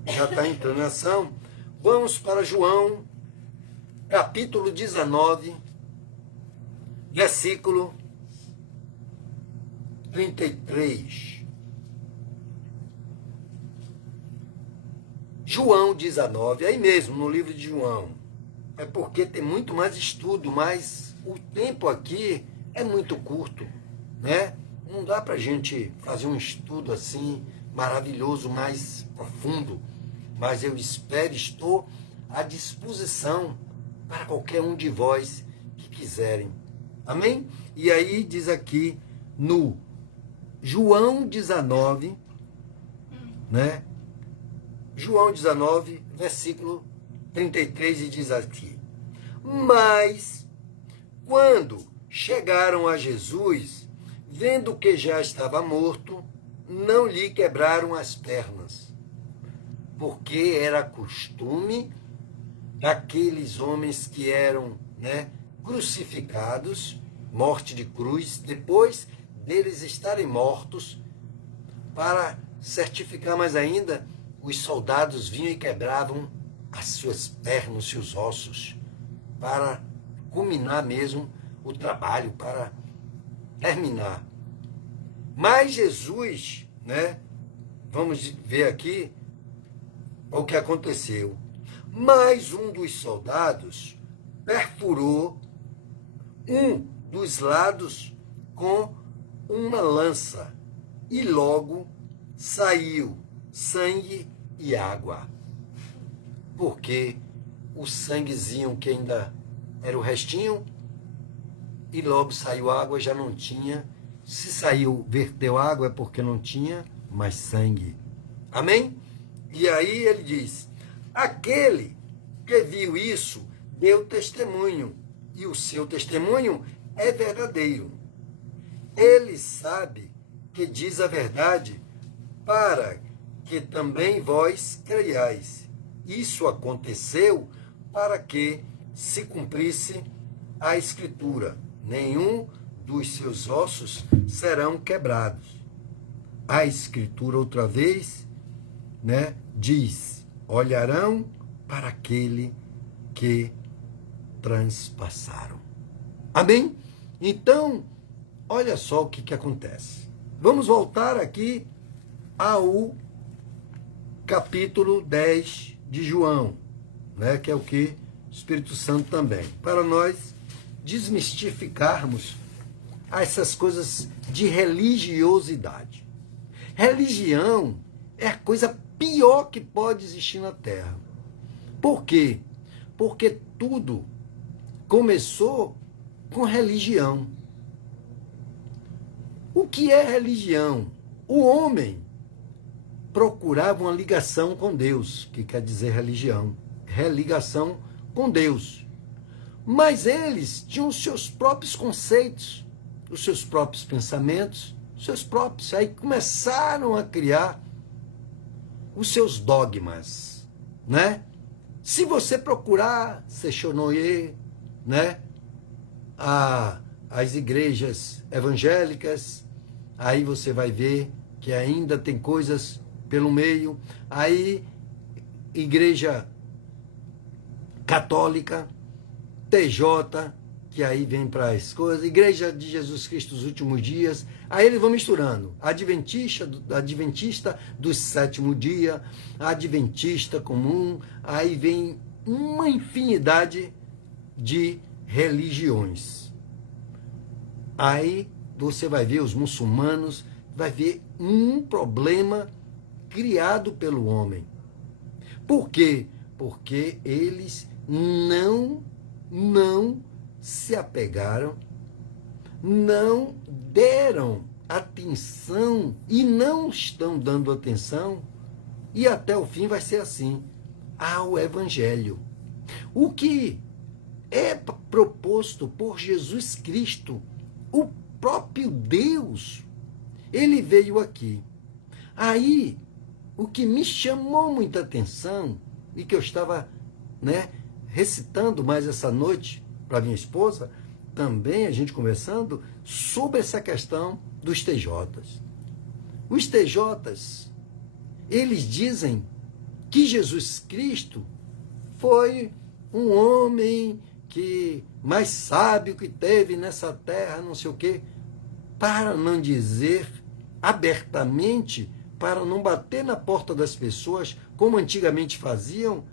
já está entrando em ação. Vamos para João, capítulo 19, versículo 33. João 19, aí mesmo, no livro de João. É porque tem muito mais estudo, mas o tempo aqui é muito curto, né? Não dá para a gente fazer um estudo assim maravilhoso, mais profundo. Mas eu espero, estou à disposição para qualquer um de vós que quiserem. Amém? E aí diz aqui no João 19, né? João 19, versículo 33, e diz aqui: mas quando chegaram a Jesus, vendo que já estava morto, não lhe quebraram as pernas, porque era costume daqueles homens que eram, né, crucificados, morte de cruz, depois deles estarem mortos, para certificar mais ainda, os soldados vinham e quebravam as suas pernas, os seus ossos, para culminar mesmo o trabalho, para terminar. Mas Jesus, né? Vamos ver aqui o que aconteceu. Mas um dos soldados perfurou um dos lados com uma lança, e logo saiu sangue e água. Porque o sanguezinho que ainda era o restinho, e logo saiu água, já não tinha. Se saiu, verteu água, é porque não tinha mais sangue. Amém? E aí ele diz: aquele que viu isso deu testemunho, e o seu testemunho é verdadeiro. Ele sabe que diz a verdade, para que também vós creiais. Isso aconteceu para que se cumprisse a Escritura: nenhum dos seus ossos serão quebrados. A Escritura, outra vez, né, diz: olharão para aquele que transpassaram. Amém? Então, olha só o que acontece. Vamos voltar aqui ao capítulo 10 de João, né, que é o que o Espírito Santo também, para nós desmistificarmos essas coisas de religiosidade. Religião é a coisa pior que pode existir na Terra. Por quê? Porque tudo começou com religião. O que é religião? O homem procurava uma ligação com Deus, que quer dizer religião, religação com Deus. Mas eles tinham os seus próprios conceitos, os seus próprios pensamentos, os seus próprios. Aí começaram a criar os seus dogmas, né? Se você procurar Sechonoye, né, as igrejas evangélicas, aí você vai ver que ainda tem coisas pelo meio. Aí, igreja católica, TJ, que aí vem para as coisas, Igreja de Jesus Cristo dos Últimos Dias, aí eles vão misturando, adventista do sétimo dia, adventista comum, aí vem uma infinidade de religiões. Aí você vai ver os muçulmanos, vai ver um problema criado pelo homem. Por quê? Porque eles não se apegaram, não deram atenção e não estão dando atenção, e até o fim vai ser assim, ao Evangelho. O que é proposto por Jesus Cristo, o próprio Deus, ele veio aqui. Aí, o que me chamou muita atenção, e que eu estava, né, recitando mais essa noite para minha esposa, também a gente conversando sobre essa questão dos TJs. Os TJs, eles dizem que Jesus Cristo foi um homem que mais sábio que teve nessa terra, não sei o quê, para não dizer abertamente, para não bater na porta das pessoas, como antigamente faziam,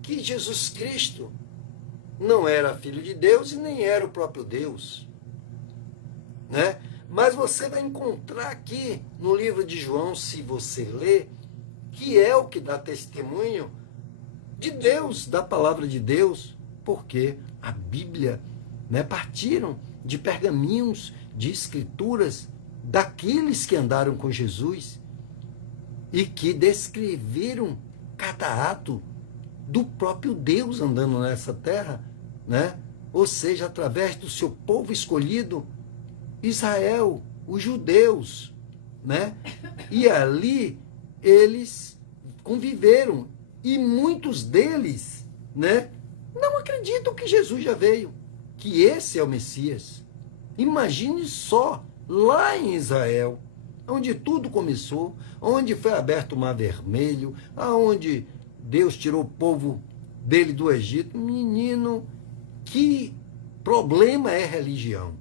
que Jesus Cristo não era filho de Deus e nem era o próprio Deus, né? Mas você vai encontrar aqui no livro de João, se você ler, que é o que dá testemunho de Deus, da palavra de Deus, porque a Bíblia, né, partiram de pergaminhos, de escrituras daqueles que andaram com Jesus e que descreveram cada ato do próprio Deus andando nessa terra, né? Ou seja, através do seu povo escolhido, Israel, os judeus, né? E ali eles conviveram, e muitos deles, né, não acreditam que Jesus já veio, que esse é o Messias. Imagine só, lá em Israel, onde tudo começou, onde foi aberto o Mar Vermelho, aonde Deus tirou o povo dele do Egito. Menino, que problema é religião?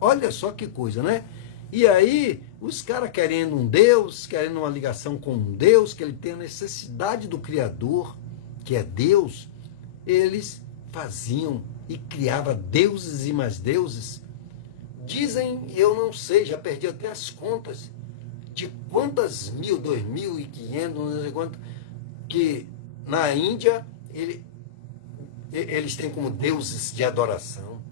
Olha só que coisa, né? E aí, os caras querendo um Deus, querendo uma ligação com um Deus, que ele tem a necessidade do Criador, que é Deus, eles faziam e criavam deuses e mais deuses. Dizem, eu não sei, já perdi até as contas, de quantas 2.500, não sei quanto, que na Índia eles têm como deuses de adoração.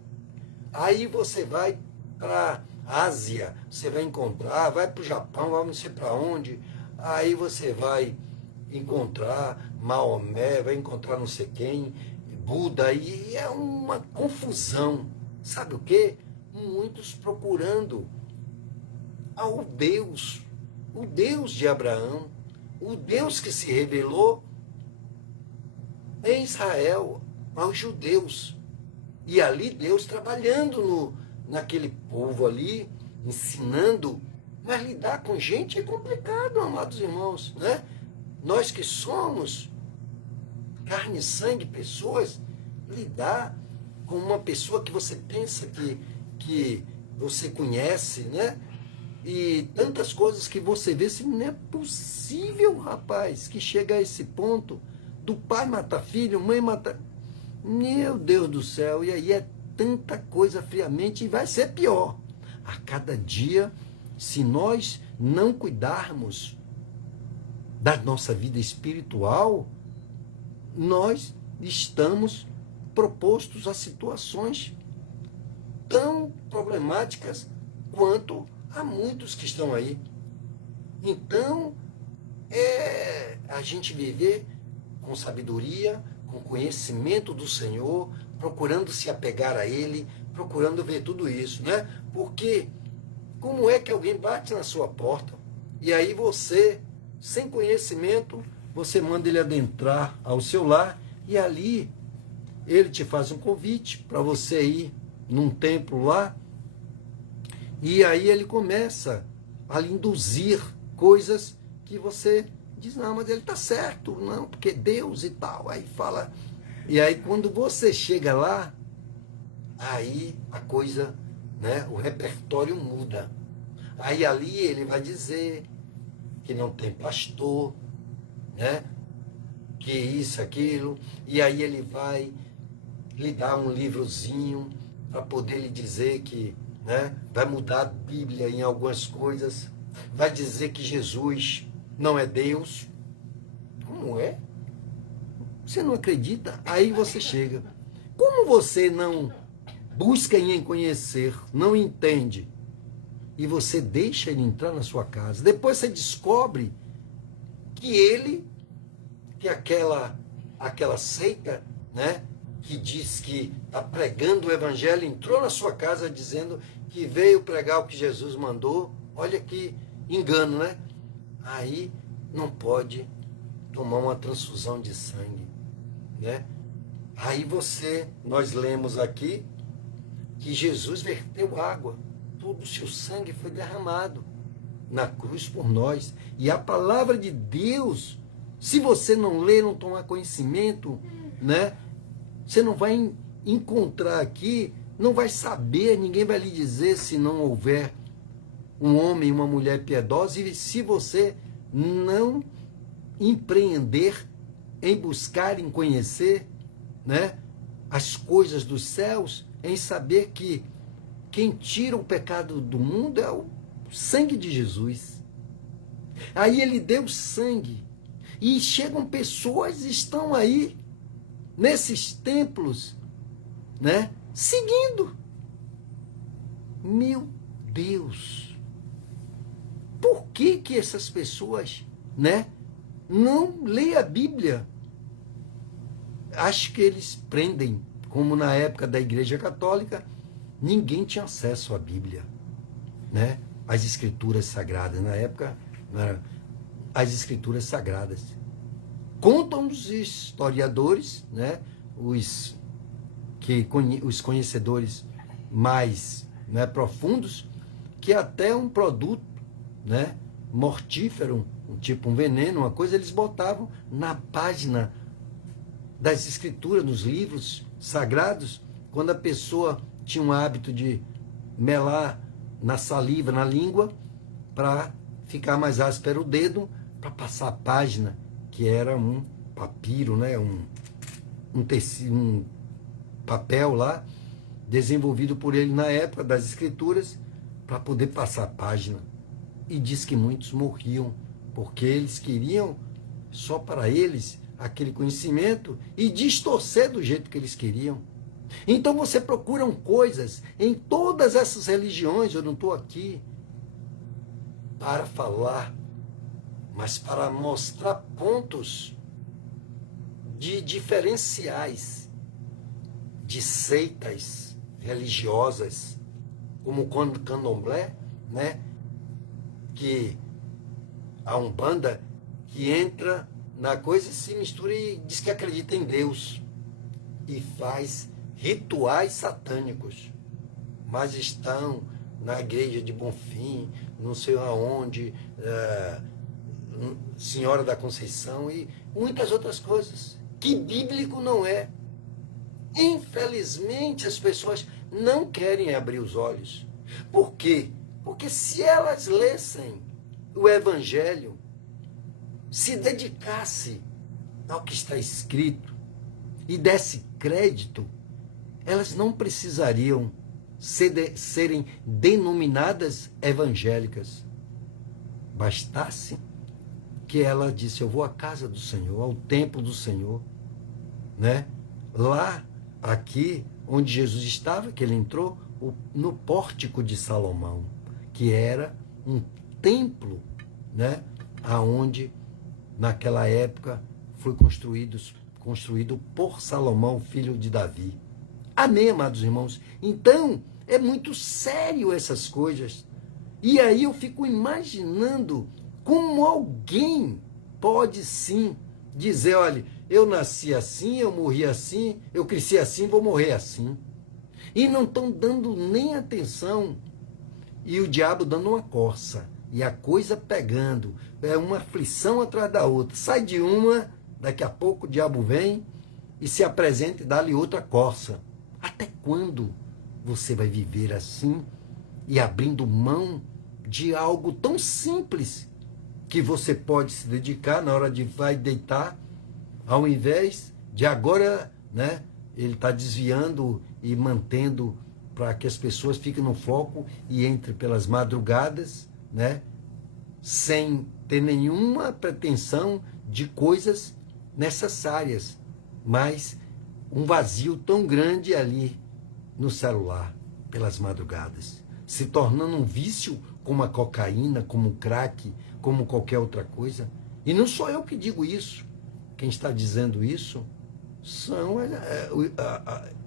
Aí você vai para a Ásia, você vai encontrar, vai para o Japão, vai não sei para onde, aí você vai encontrar Maomé, vai encontrar não sei quem, Buda, e é uma confusão. Sabe o quê? Muitos procurando ao Deus, o Deus de Abraão, o Deus que se revelou em Israel, aos judeus. E ali Deus trabalhando naquele povo ali, ensinando. Mas lidar com gente é complicado, amados irmãos, né? Nós que somos carne e sangue, pessoas, lidar com uma pessoa que você pensa que você conhece, né? E tantas coisas que você vê, assim, não é possível, rapaz, que chega a esse ponto do pai matar filho, mãe matar... Meu Deus do céu, e aí é tanta coisa friamente, e vai ser pior. A cada dia, se nós não cuidarmos da nossa vida espiritual, nós estamos propostos a situações tão problemáticas quanto há muitos que estão aí. Então, a gente viver com sabedoria, com conhecimento do Senhor, procurando se apegar a Ele, procurando ver tudo isso, né? Porque como é que alguém bate na sua porta e aí você, sem conhecimento, você manda ele adentrar ao seu lar e ali ele te faz um convite para você ir num templo lá, e aí ele começa a lhe induzir coisas que você diz, não, mas ele está certo, não, porque Deus e tal, aí fala, e aí quando você chega lá, aí a coisa, né, o repertório muda, aí ali ele vai dizer que não tem pastor, né, que isso, aquilo, e aí ele vai lhe dar um livrozinho para poder lhe dizer que, né, vai mudar a Bíblia em algumas coisas, vai dizer que Jesus não é Deus. Como é? Você não acredita? Aí você chega. Como você não busca em conhecer, não entende, e você deixa ele entrar na sua casa, depois você descobre que aquela seita, né, que diz que está pregando o evangelho, entrou na sua casa dizendo que veio pregar o que Jesus mandou. Olha que engano, né? Aí não pode tomar uma transfusão de sangue, né? Aí nós lemos aqui que Jesus verteu água, todo o seu sangue foi derramado na cruz por nós. E a palavra de Deus, se você não ler, não tomar conhecimento, né? Você não vai encontrar aqui, não vai saber, ninguém vai lhe dizer se não houver um homem e uma mulher piedosa, e se você não empreender em buscar, em conhecer, né, as coisas dos céus, em saber que quem tira o pecado do mundo é o sangue de Jesus. Aí ele deu sangue, e chegam pessoas, estão aí, nesses templos, né, seguindo. Meu Deus! Por que essas pessoas, né, não leem a Bíblia? Acho que eles prendem, como na época da Igreja Católica, ninguém tinha acesso à Bíblia, né, às Escrituras Sagradas. Na época, as Escrituras Sagradas. Contam os historiadores, né, os conhecedores mais, né, profundos, que até um produto, né, mortífero, tipo um veneno, uma coisa, eles botavam na página das escrituras, nos livros sagrados, quando a pessoa tinha um hábito de melar na saliva, na língua, para ficar mais áspero o dedo, para passar a página, que era um papiro, né? um papel lá, desenvolvido por ele na época das escrituras, para poder passar a página. E diz que muitos morriam, porque eles queriam, só para eles, aquele conhecimento e distorcer do jeito que eles queriam. Então você procura coisas em todas essas religiões, eu não estou aqui para falar, mas para mostrar pontos de diferenciais de seitas religiosas, como o candomblé, né? Que a Umbanda, que entra na coisa, se mistura e diz que acredita em Deus e faz rituais satânicos, mas estão na igreja de Bonfim, não sei aonde, Senhora da Conceição e muitas outras coisas, que bíblico não é. Infelizmente as pessoas não querem abrir os olhos. Por quê? Porque se elas lessem o Evangelho, se dedicasse ao que está escrito e desse crédito, elas não precisariam serem denominadas evangélicas. Bastasse que ela disse: eu vou à casa do Senhor, ao templo do Senhor, né? Lá, aqui, onde Jesus estava, que ele entrou, no pórtico de Salomão, que era um templo, né? Aonde, naquela época, foi construído por Salomão, filho de Davi. Amém, amados irmãos? Então, é muito sério essas coisas. E aí eu fico imaginando como alguém pode sim dizer: olha, eu nasci assim, eu morri assim, eu cresci assim, vou morrer assim. E não estão dando nem atenção. E o diabo dando uma corça. E a coisa pegando. É uma aflição atrás da outra. Sai de uma, daqui a pouco o diabo vem e se apresenta e dá-lhe outra corça. Até quando você vai viver assim e abrindo mão de algo tão simples que você pode se dedicar na hora de vai deitar, ao invés de agora, né, ele está desviando e mantendo para que as pessoas fiquem no foco e entrem pelas madrugadas, né, sem ter nenhuma pretensão de coisas necessárias, mas um vazio tão grande ali no celular, pelas madrugadas, se tornando um vício como a cocaína, como o crack, como qualquer outra coisa. E não sou eu que digo isso. Quem está dizendo isso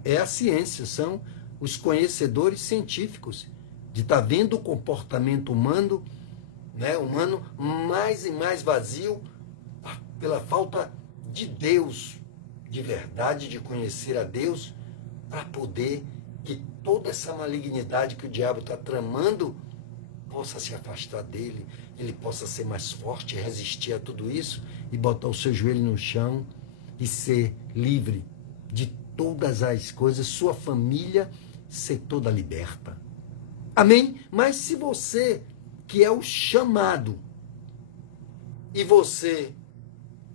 é a ciência, são os conhecedores científicos, de estar vendo o comportamento humano, né, humano mais e mais vazio pela falta de Deus, de verdade, de conhecer a Deus, para poder que toda essa malignidade que o diabo está tramando possa se afastar dele, ele possa ser mais forte, resistir a tudo isso e botar o seu joelho no chão e ser livre de todas as coisas, sua família ser toda liberta. Amém? Mas se você, que é o chamado, e você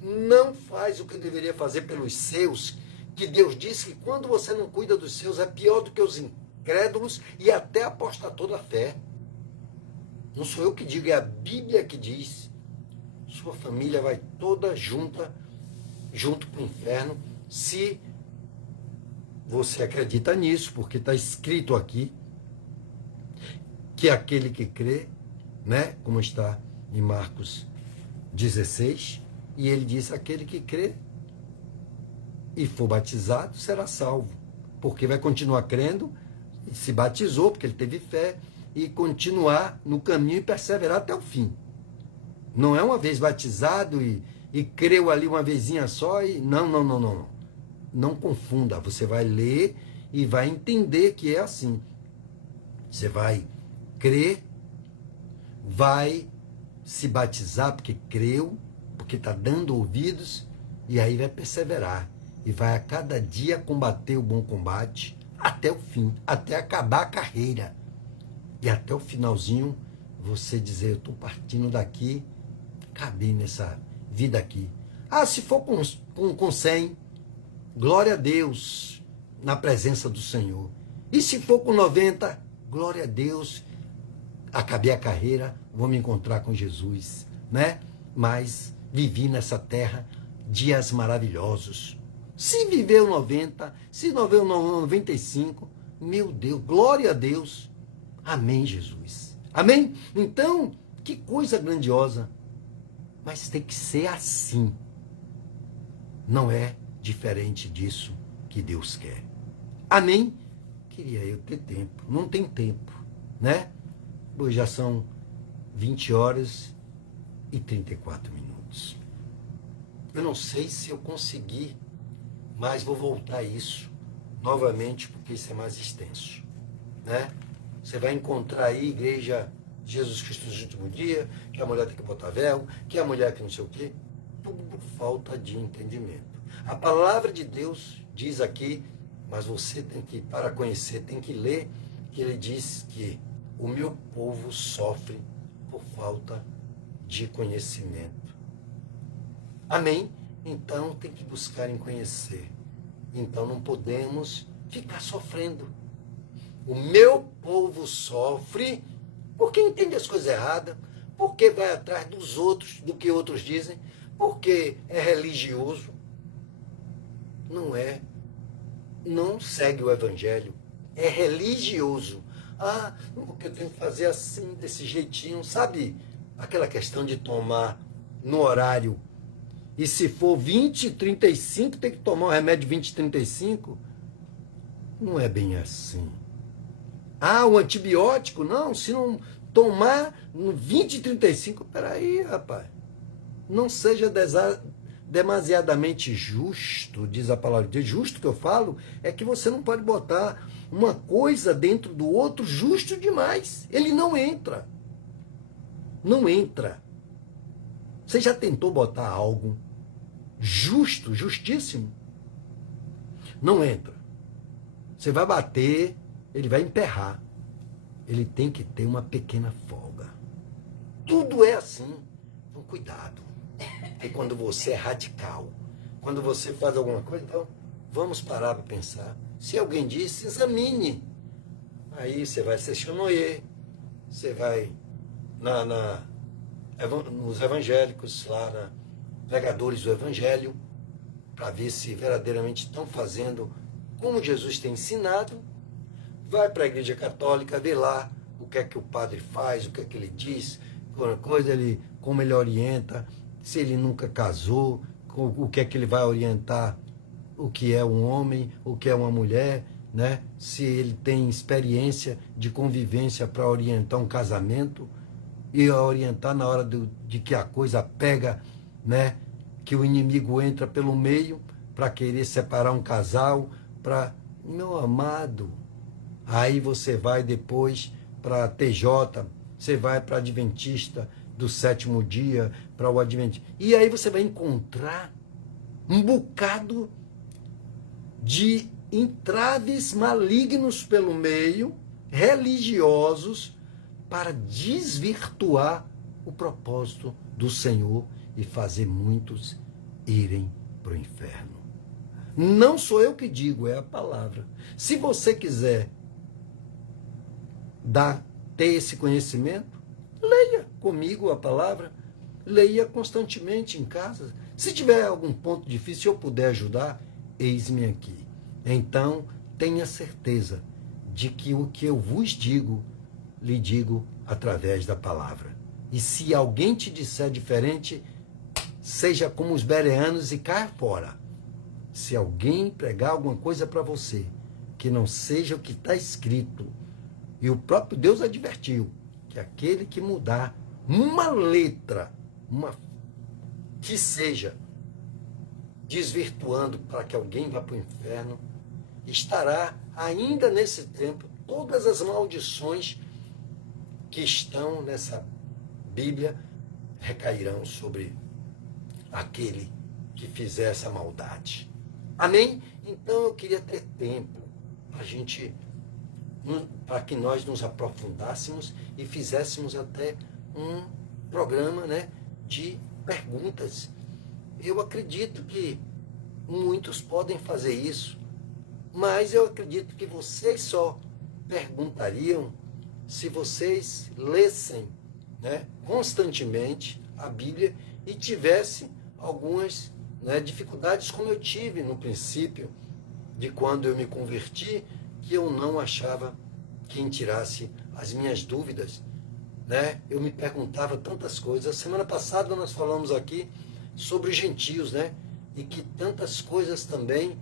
não faz o que deveria fazer pelos seus, que Deus disse que quando você não cuida dos seus é pior do que os incrédulos e até apostatou da fé. Não sou eu que digo, é a Bíblia que diz. Sua família vai toda junto para o inferno, se você acredita nisso, porque está escrito aqui que aquele que crê, né, como está em Marcos 16, e ele diz: aquele que crê e for batizado será salvo, porque vai continuar crendo, se batizou porque ele teve fé, e continuar no caminho e perseverar até o fim. Não é uma vez batizado e creu ali uma vezinha só e não. Não confunda, você vai ler e vai entender que é assim. Você vai crer, vai se batizar porque creu, porque está dando ouvidos, e aí vai perseverar. e vai a cada dia combater o bom combate até o fim, até acabar a carreira. E até o finalzinho você dizer, eu estou partindo daqui, acabei nessa vida aqui. Ah, se for com 100, glória a Deus, na presença do Senhor. E se for com 90, glória a Deus, acabei a carreira, vou me encontrar com Jesus, né? Mas vivi nessa terra dias maravilhosos. Se viveu 90, se viveu 95, meu Deus, glória a Deus. Amém, Jesus. Amém? Então, que coisa grandiosa. Mas tem que ser assim. Não é diferente disso que Deus quer. Amém? Queria eu ter tempo. Não tem tempo, né? Hoje já são 20 horas e 34 minutos. Eu não sei se eu consegui, mas vou voltar a isso novamente, porque isso é mais extenso, né? Você vai encontrar aí Igreja Jesus Cristo no último dia, que a mulher tem que botar véu, que a mulher que não sei o quê, tudo por falta de entendimento. A palavra de Deus diz aqui, mas você tem que, para conhecer, tem que ler, que ele diz que o meu povo sofre por falta de conhecimento. Amém? Então tem que buscar em conhecer. Então não podemos ficar sofrendo. O meu povo sofre porque entende as coisas erradas, porque vai atrás dos outros, do que outros dizem, porque é religioso. Não é. Não segue o evangelho. É religioso. Ah, porque eu tenho que fazer assim, desse jeitinho. Sabe aquela questão de tomar no horário? E se for 20h35, tem que tomar o remédio 20h35? Não é bem assim. Ah, o antibiótico? Não, se não tomar no 20h35, peraí, rapaz. Não seja demasiadamente justo, diz a palavra de Deus. Justo que eu falo é que você não pode botar uma coisa dentro do outro justo demais. Ele não entra. Não entra. Você já tentou botar algo justo, justíssimo? Não entra. Você vai bater, ele vai emperrar. Ele tem que ter uma pequena folga. Tudo é assim. Então, cuidado. É quando você é radical. Quando você faz alguma coisa, então, vamos parar para pensar. Se alguém disse, examine. Aí você vai ser Chanoye, você vai nos evangélicos, pregadores do evangelho, para ver se verdadeiramente estão fazendo como Jesus tem ensinado. Vai para a igreja católica, vê lá o que é que o padre faz, o que é que ele diz, como ele orienta, se ele nunca casou, o que é que ele vai orientar, o que é um homem, o que é uma mulher, né? Se ele tem experiência de convivência para orientar um casamento e orientar na hora de que a coisa pega, né? Que o inimigo entra pelo meio para querer separar um casal, meu amado, aí você vai depois para TJ, você vai para Adventista do sétimo dia, para o Adventista. E aí você vai encontrar um bocado de entraves malignos pelo meio, religiosos, para desvirtuar o propósito do Senhor e fazer muitos irem para o inferno. Não sou eu que digo, é a palavra. Se você quiser ter esse conhecimento, leia comigo a palavra, leia constantemente em casa. Se tiver algum ponto difícil, se eu puder ajudar, eis-me aqui. Então, tenha certeza de que o que eu vos digo, lhe digo através da palavra. E se alguém te disser diferente, seja como os bereanos e caia fora. Se alguém pregar alguma coisa para você, que não seja o que está escrito, e o próprio Deus advertiu, que aquele que mudar uma letra, que seja desvirtuando para que alguém vá para o inferno, estará ainda nesse tempo todas as maldições que estão nessa Bíblia recairão sobre aquele que fizer essa maldade. Amém? Então eu queria ter tempo para que nós nos aprofundássemos e fizéssemos até um programa, né, de perguntas. Eu acredito que muitos podem fazer isso, mas eu acredito que vocês só perguntariam se vocês lessem, né, constantemente a Bíblia e tivessem algumas, né, dificuldades, como eu tive no princípio de quando eu me converti, que eu não achava quem tirasse as minhas dúvidas, né? Eu me perguntava tantas coisas. A semana passada nós falamos aqui sobre os gentios, né? E que tantas coisas também,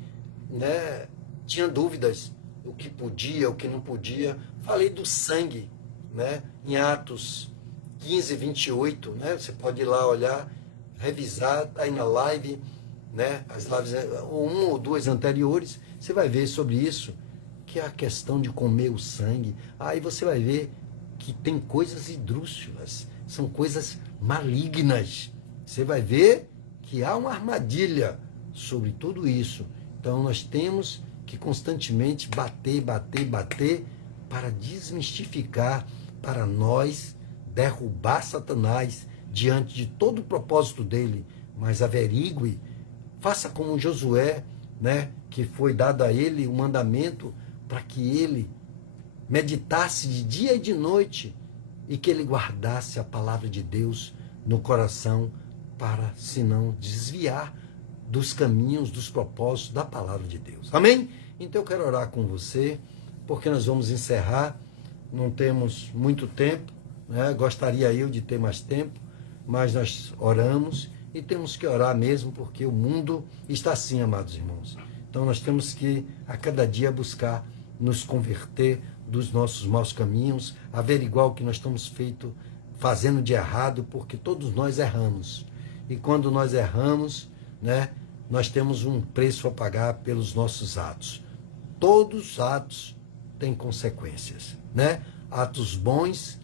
né, tinha dúvidas, o que podia, o que não podia. Falei do sangue, né? Em Atos 15, 28, né? Você pode ir lá olhar, revisar, tá aí na live, né? As lives, uma ou duas anteriores, você vai ver sobre isso, que é a questão de comer o sangue. Aí você vai ver que tem coisas esdrúxulas, são coisas malignas. Você vai ver que há uma armadilha sobre tudo isso. Então nós temos que constantemente bater para desmistificar, para nós derrubar Satanás diante de todo o propósito dele. Mas averigue, faça como Josué, né, que foi dado a ele o mandamento para que ele meditasse de dia e de noite e que ele guardasse a palavra de Deus no coração para, se não, desviar dos caminhos, dos propósitos da palavra de Deus. Amém? Então eu quero orar com você, porque nós vamos encerrar, não temos muito tempo, né? Gostaria eu de ter mais tempo, mas nós oramos e temos que orar mesmo, porque o mundo está assim, amados irmãos. Então nós temos que a cada dia buscar nos converter dos nossos maus caminhos, averiguar o que nós estamos fazendo de errado, porque todos nós erramos. E quando nós erramos, né, nós temos um preço a pagar pelos nossos atos. Todos os atos têm consequências, né? Atos bons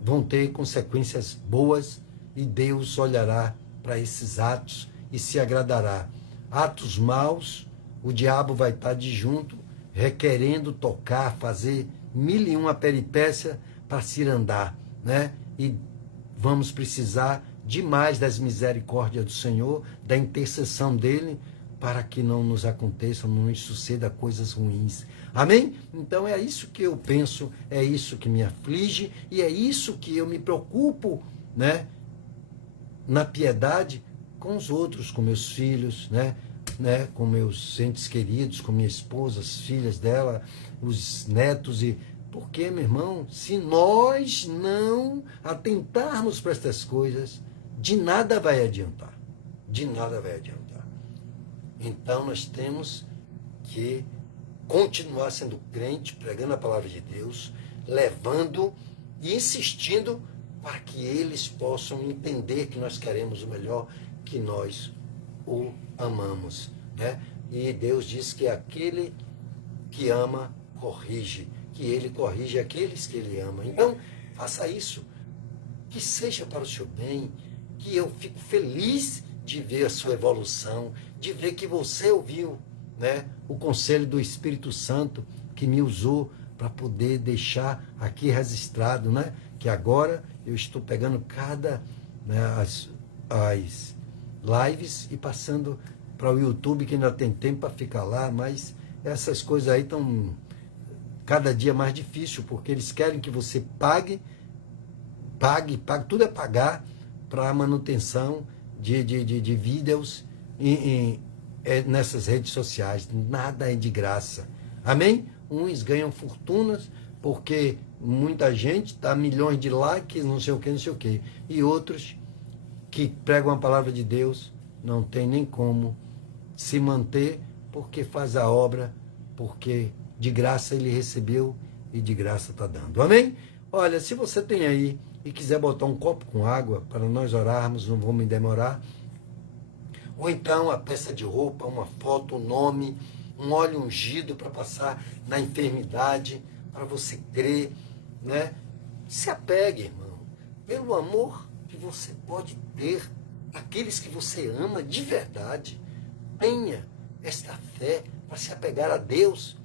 vão ter consequências boas e Deus olhará para esses atos e se agradará. Atos maus, o diabo vai estar de junto, requerendo tocar, fazer 1001 peripécia para se andar, né? E vamos precisar demais das misericórdias do Senhor, da intercessão dele, para que não nos aconteçam, não nos suceda coisas ruins. Amém? Então é isso que eu penso, é isso que me aflige e é isso que eu me preocupo, né? Na piedade com os outros, com meus filhos, né? Com meus entes queridos, com minha esposa, as filhas dela, os netos. E porque, meu irmão, se nós não atentarmos para estas coisas, de nada vai adiantar. De nada vai adiantar. Então nós temos que continuar sendo crente, pregando a palavra de Deus, levando e insistindo para que eles possam entender que nós queremos o melhor, que nós o amamos, né? E Deus diz que aquele que ama, corrige, que ele corrige aqueles que ele ama. Então, faça isso, que seja para o seu bem, que eu fico feliz de ver a sua evolução, de ver que você ouviu, né, o conselho do Espírito Santo que me usou para poder deixar aqui registrado, né, que agora eu estou pegando né, as lives e passando para o YouTube, que ainda tem tempo para ficar lá, mas essas coisas aí estão cada dia mais difícil, porque eles querem que você pague, tudo é pagar para a manutenção de vídeos nessas redes sociais. Nada é de graça. Amém? Uns ganham fortunas porque muita gente dá milhões de likes, não sei o que. E outros que pregam a palavra de Deus não tem nem como se manter, porque faz a obra, porque de graça ele recebeu e de graça está dando. Amém? Olha, se você tem aí e quiser botar um copo com água para nós orarmos, não vou me demorar, ou então a peça de roupa, uma foto, um nome, um óleo ungido para passar na enfermidade, para você crer, né? Se apegue, irmão, pelo amor que você pode ter, aqueles que você ama de verdade. Tenha esta fé para se apegar a Deus,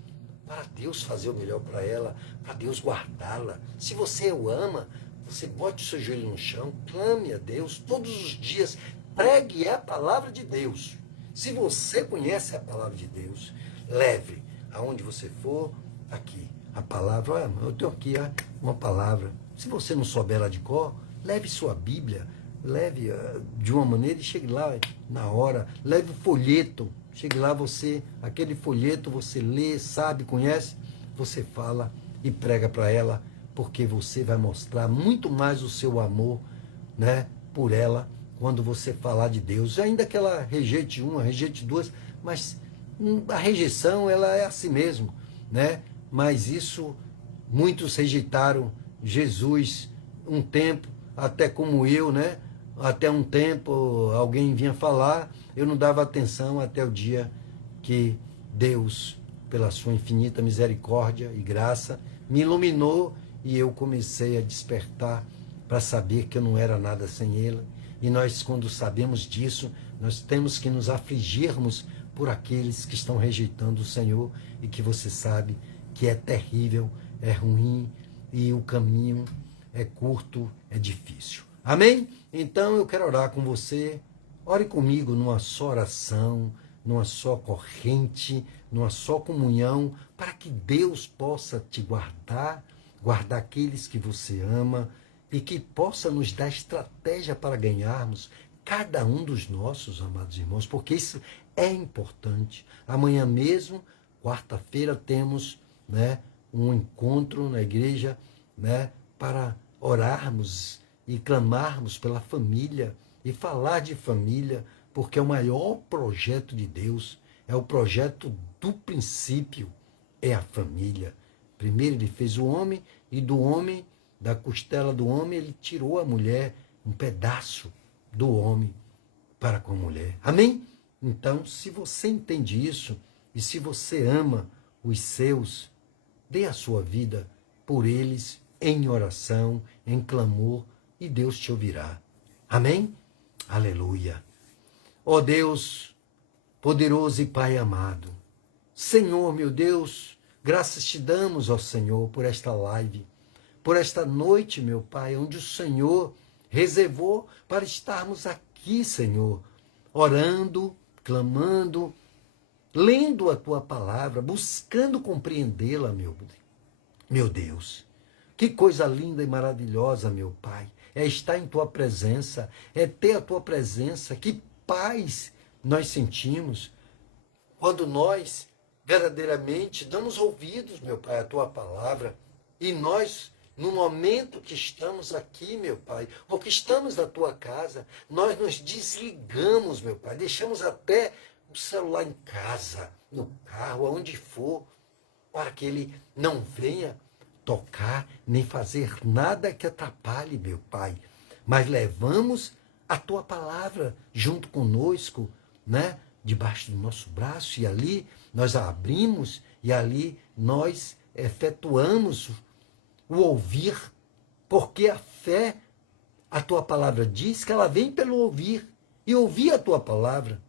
para Deus fazer o melhor para ela, para Deus guardá-la. Se você o ama, você bote o seu joelho no chão, clame a Deus todos os dias, pregue a palavra de Deus. Se você conhece a palavra de Deus, leve aonde você for, aqui, a palavra, eu tenho aqui uma palavra. Se você não souber ela de cor, leve sua Bíblia, leve de uma maneira e chegue lá na hora, leve o folheto, chegue lá aquele folheto você lê, sabe, conhece, você fala e prega para ela, porque você vai mostrar muito mais o seu amor, né, por ela, quando você falar de Deus. Ainda que ela rejeite uma, rejeite duas, mas a rejeição, ela é assim mesmo, né? Mas isso, muitos rejeitaram Jesus um tempo, até como eu, né? Até um tempo alguém vinha falar, eu não dava atenção até o dia que Deus, pela sua infinita misericórdia e graça, me iluminou e eu comecei a despertar para saber que eu não era nada sem Ele. E nós, quando sabemos disso, nós temos que nos afligirmos por aqueles que estão rejeitando o Senhor e que você sabe que é terrível, é ruim e o caminho é curto, é difícil. Amém? Então eu quero orar com você. Ore comigo numa só oração, numa só corrente, numa só comunhão, para que Deus possa te guardar, guardar aqueles que você ama e que possa nos dar estratégia para ganharmos cada um dos nossos, amados irmãos, porque isso é importante. Amanhã mesmo, quarta-feira, temos, né, um encontro na igreja, né, para orarmos e clamarmos pela família e falar de família, porque é o maior projeto de Deus, é o projeto do princípio, é a família. Primeiro ele fez o homem e do homem, da costela do homem, ele tirou a mulher, um pedaço do homem para com a mulher. Amém? Então, se você entende isso e se você ama os seus, dê a sua vida por eles em oração, em clamor, e Deus te ouvirá. Amém? Aleluia. Ó Deus, poderoso e Pai amado, Senhor, meu Deus, graças te damos, ó Senhor, por esta live, por esta noite, meu Pai, onde o Senhor reservou para estarmos aqui, Senhor, orando, clamando, lendo a Tua palavra, buscando compreendê-la, meu Deus. Que coisa linda e maravilhosa, meu Pai, é estar em Tua presença, é ter a Tua presença. Que paz nós sentimos quando nós verdadeiramente damos ouvidos, meu Pai, à Tua palavra, e nós, no momento que estamos aqui, meu Pai, ou que estamos na Tua casa, nós nos desligamos, meu Pai, deixamos até o celular em casa, no carro, aonde for, para que ele não venha tocar, nem fazer nada que atrapalhe, meu Pai. Mas levamos a Tua palavra junto conosco, né? Debaixo do nosso braço, e ali nós a abrimos, e ali nós efetuamos o ouvir, porque a fé, a Tua palavra diz que ela vem pelo ouvir, e ouvir a Tua palavra.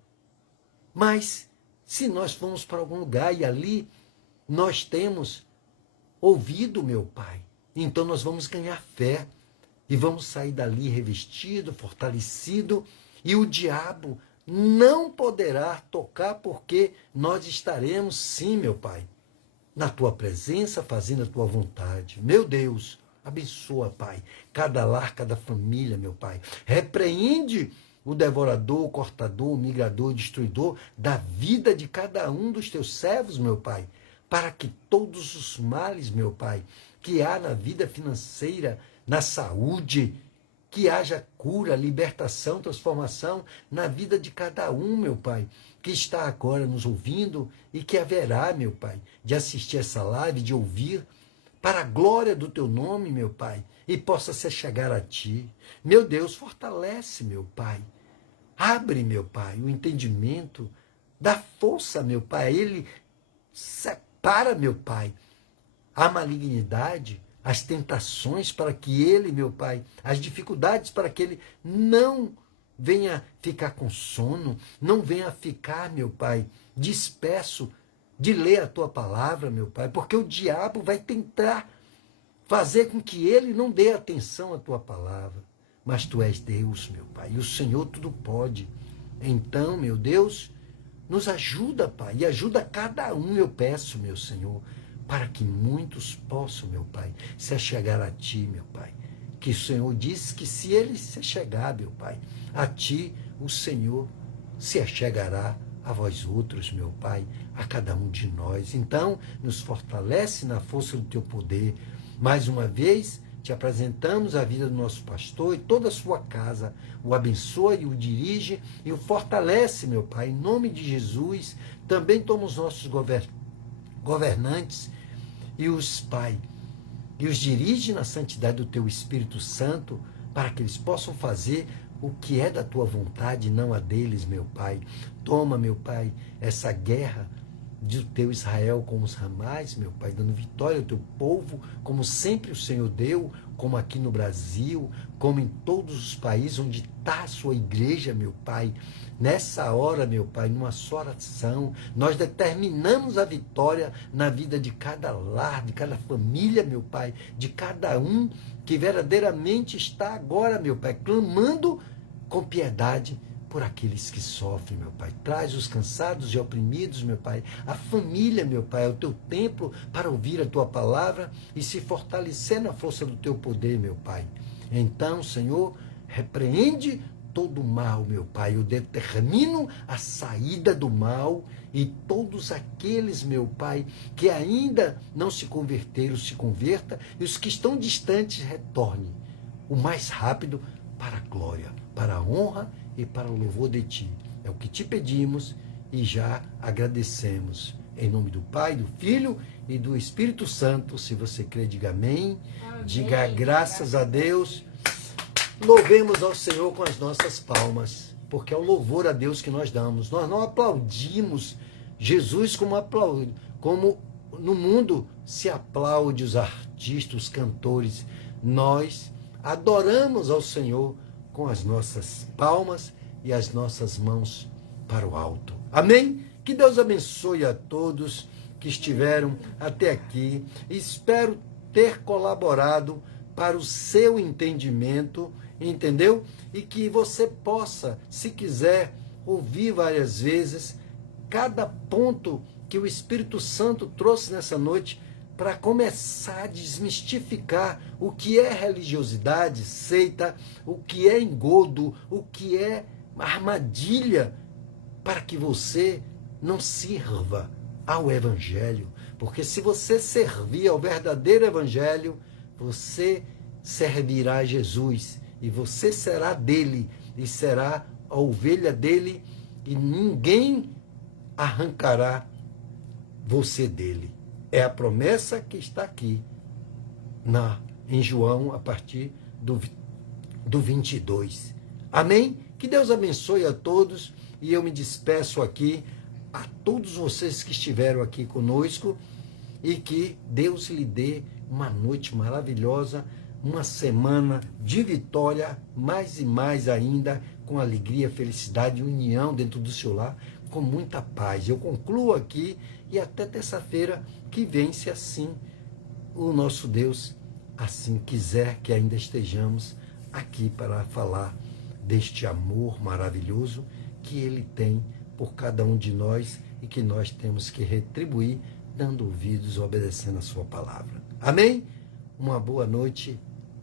Mas se nós formos para algum lugar e ali nós temos ouvido, meu Pai, então nós vamos ganhar fé e vamos sair dali revestido, fortalecido, e o diabo não poderá tocar, porque nós estaremos, sim, meu Pai, na Tua presença, fazendo a Tua vontade. Meu Deus, abençoa, Pai, cada lar, cada família, meu Pai. Repreende o devorador, o cortador, o migrador, o destruidor da vida de cada um dos Teus servos, meu Pai, para que todos os males, meu Pai, que há na vida financeira, na saúde, que haja cura, libertação, transformação na vida de cada um, meu Pai, que está agora nos ouvindo e que haverá, meu Pai, de assistir essa live, de ouvir, para a glória do Teu nome, meu Pai, e possa se chegar a Ti. Meu Deus, fortalece, meu Pai. Abre, meu Pai, o entendimento, dá força, meu Pai. Ele separa, meu Pai, a malignidade, as tentações, para que ele, meu Pai, as dificuldades, para que ele não venha ficar com sono, não venha ficar, meu Pai, disperso de ler a tua palavra, meu Pai, porque o diabo vai tentar fazer com que ele não dê atenção à tua palavra. Mas tu és Deus, meu Pai, e o Senhor tudo pode. Então, meu Deus, nos ajuda, Pai, e ajuda cada um, eu peço, meu Senhor, para que muitos possam, meu Pai, se achegar a Ti, meu Pai. Que o Senhor disse que se ele se achegar, meu Pai, a Ti, o Senhor se achegará a vós outros, meu Pai, a cada um de nós. Então, nos fortalece na força do Teu poder. Mais uma vez, te apresentamos a vida do nosso pastor e toda a sua casa. O abençoa e o dirige e o fortalece, meu Pai, em nome de Jesus. Também toma os nossos governantes e os, Pai, e os dirige na santidade do Teu Espírito Santo, para que eles possam fazer o que é da Tua vontade, não a deles, meu Pai. Toma, meu Pai, essa guerra do Teu Israel com os Hamás, meu Pai, dando vitória ao Teu povo, como sempre o Senhor deu, como aqui no Brasil, como em todos os países onde está a sua igreja, meu Pai. Nessa hora, meu Pai, numa só oração, nós determinamos a vitória na vida de cada lar, de cada família, meu Pai, de cada um que verdadeiramente está agora, meu Pai, clamando com piedade por aqueles que sofrem, meu Pai. Traz os cansados e oprimidos, meu Pai. A família, meu Pai, ao Teu templo para ouvir a Tua palavra e se fortalecer na força do Teu poder, meu Pai. Então, Senhor, repreende todo o mal, meu Pai. Eu determino a saída do mal e todos aqueles, meu Pai, que ainda não se converteram, se converta, e os que estão distantes, retornem o mais rápido para a glória, para a honra e para o louvor de Ti. É o que Te pedimos e já agradecemos. Em nome do Pai, do Filho e do Espírito Santo. Se você crê, diga amém. Amém. Diga graças a Deus. Louvemos ao Senhor com as nossas palmas, porque é o louvor a Deus que nós damos. Nós não aplaudimos Jesus como no mundo se aplaude os artistas, os cantores. Nós adoramos ao Senhor com as nossas palmas e as nossas mãos para o alto. Amém? Que Deus abençoe a todos que estiveram até aqui. Espero ter colaborado para o seu entendimento, entendeu? E que você possa, se quiser, ouvir várias vezes cada ponto que o Espírito Santo trouxe nessa noite, para começar a desmistificar o que é religiosidade, seita, o que é engodo, o que é armadilha, para que você não sirva ao Evangelho. Porque se você servir ao verdadeiro Evangelho, você servirá a Jesus, e você será dele, e será a ovelha dele, e ninguém arrancará você dele. É a promessa que está aqui em João, a partir do 22. Amém? Que Deus abençoe a todos. E eu me despeço aqui a todos vocês que estiveram aqui conosco. E que Deus lhe dê uma noite maravilhosa, uma semana de vitória, mais e mais ainda, com alegria, felicidade e união dentro do seu lar, com muita paz. Eu concluo aqui e até terça-feira que vem, se assim o nosso Deus assim quiser, que ainda estejamos aqui para falar deste amor maravilhoso que Ele tem por cada um de nós e que nós temos que retribuir dando ouvidos, obedecendo a sua palavra. Amém? Uma boa noite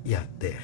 e até.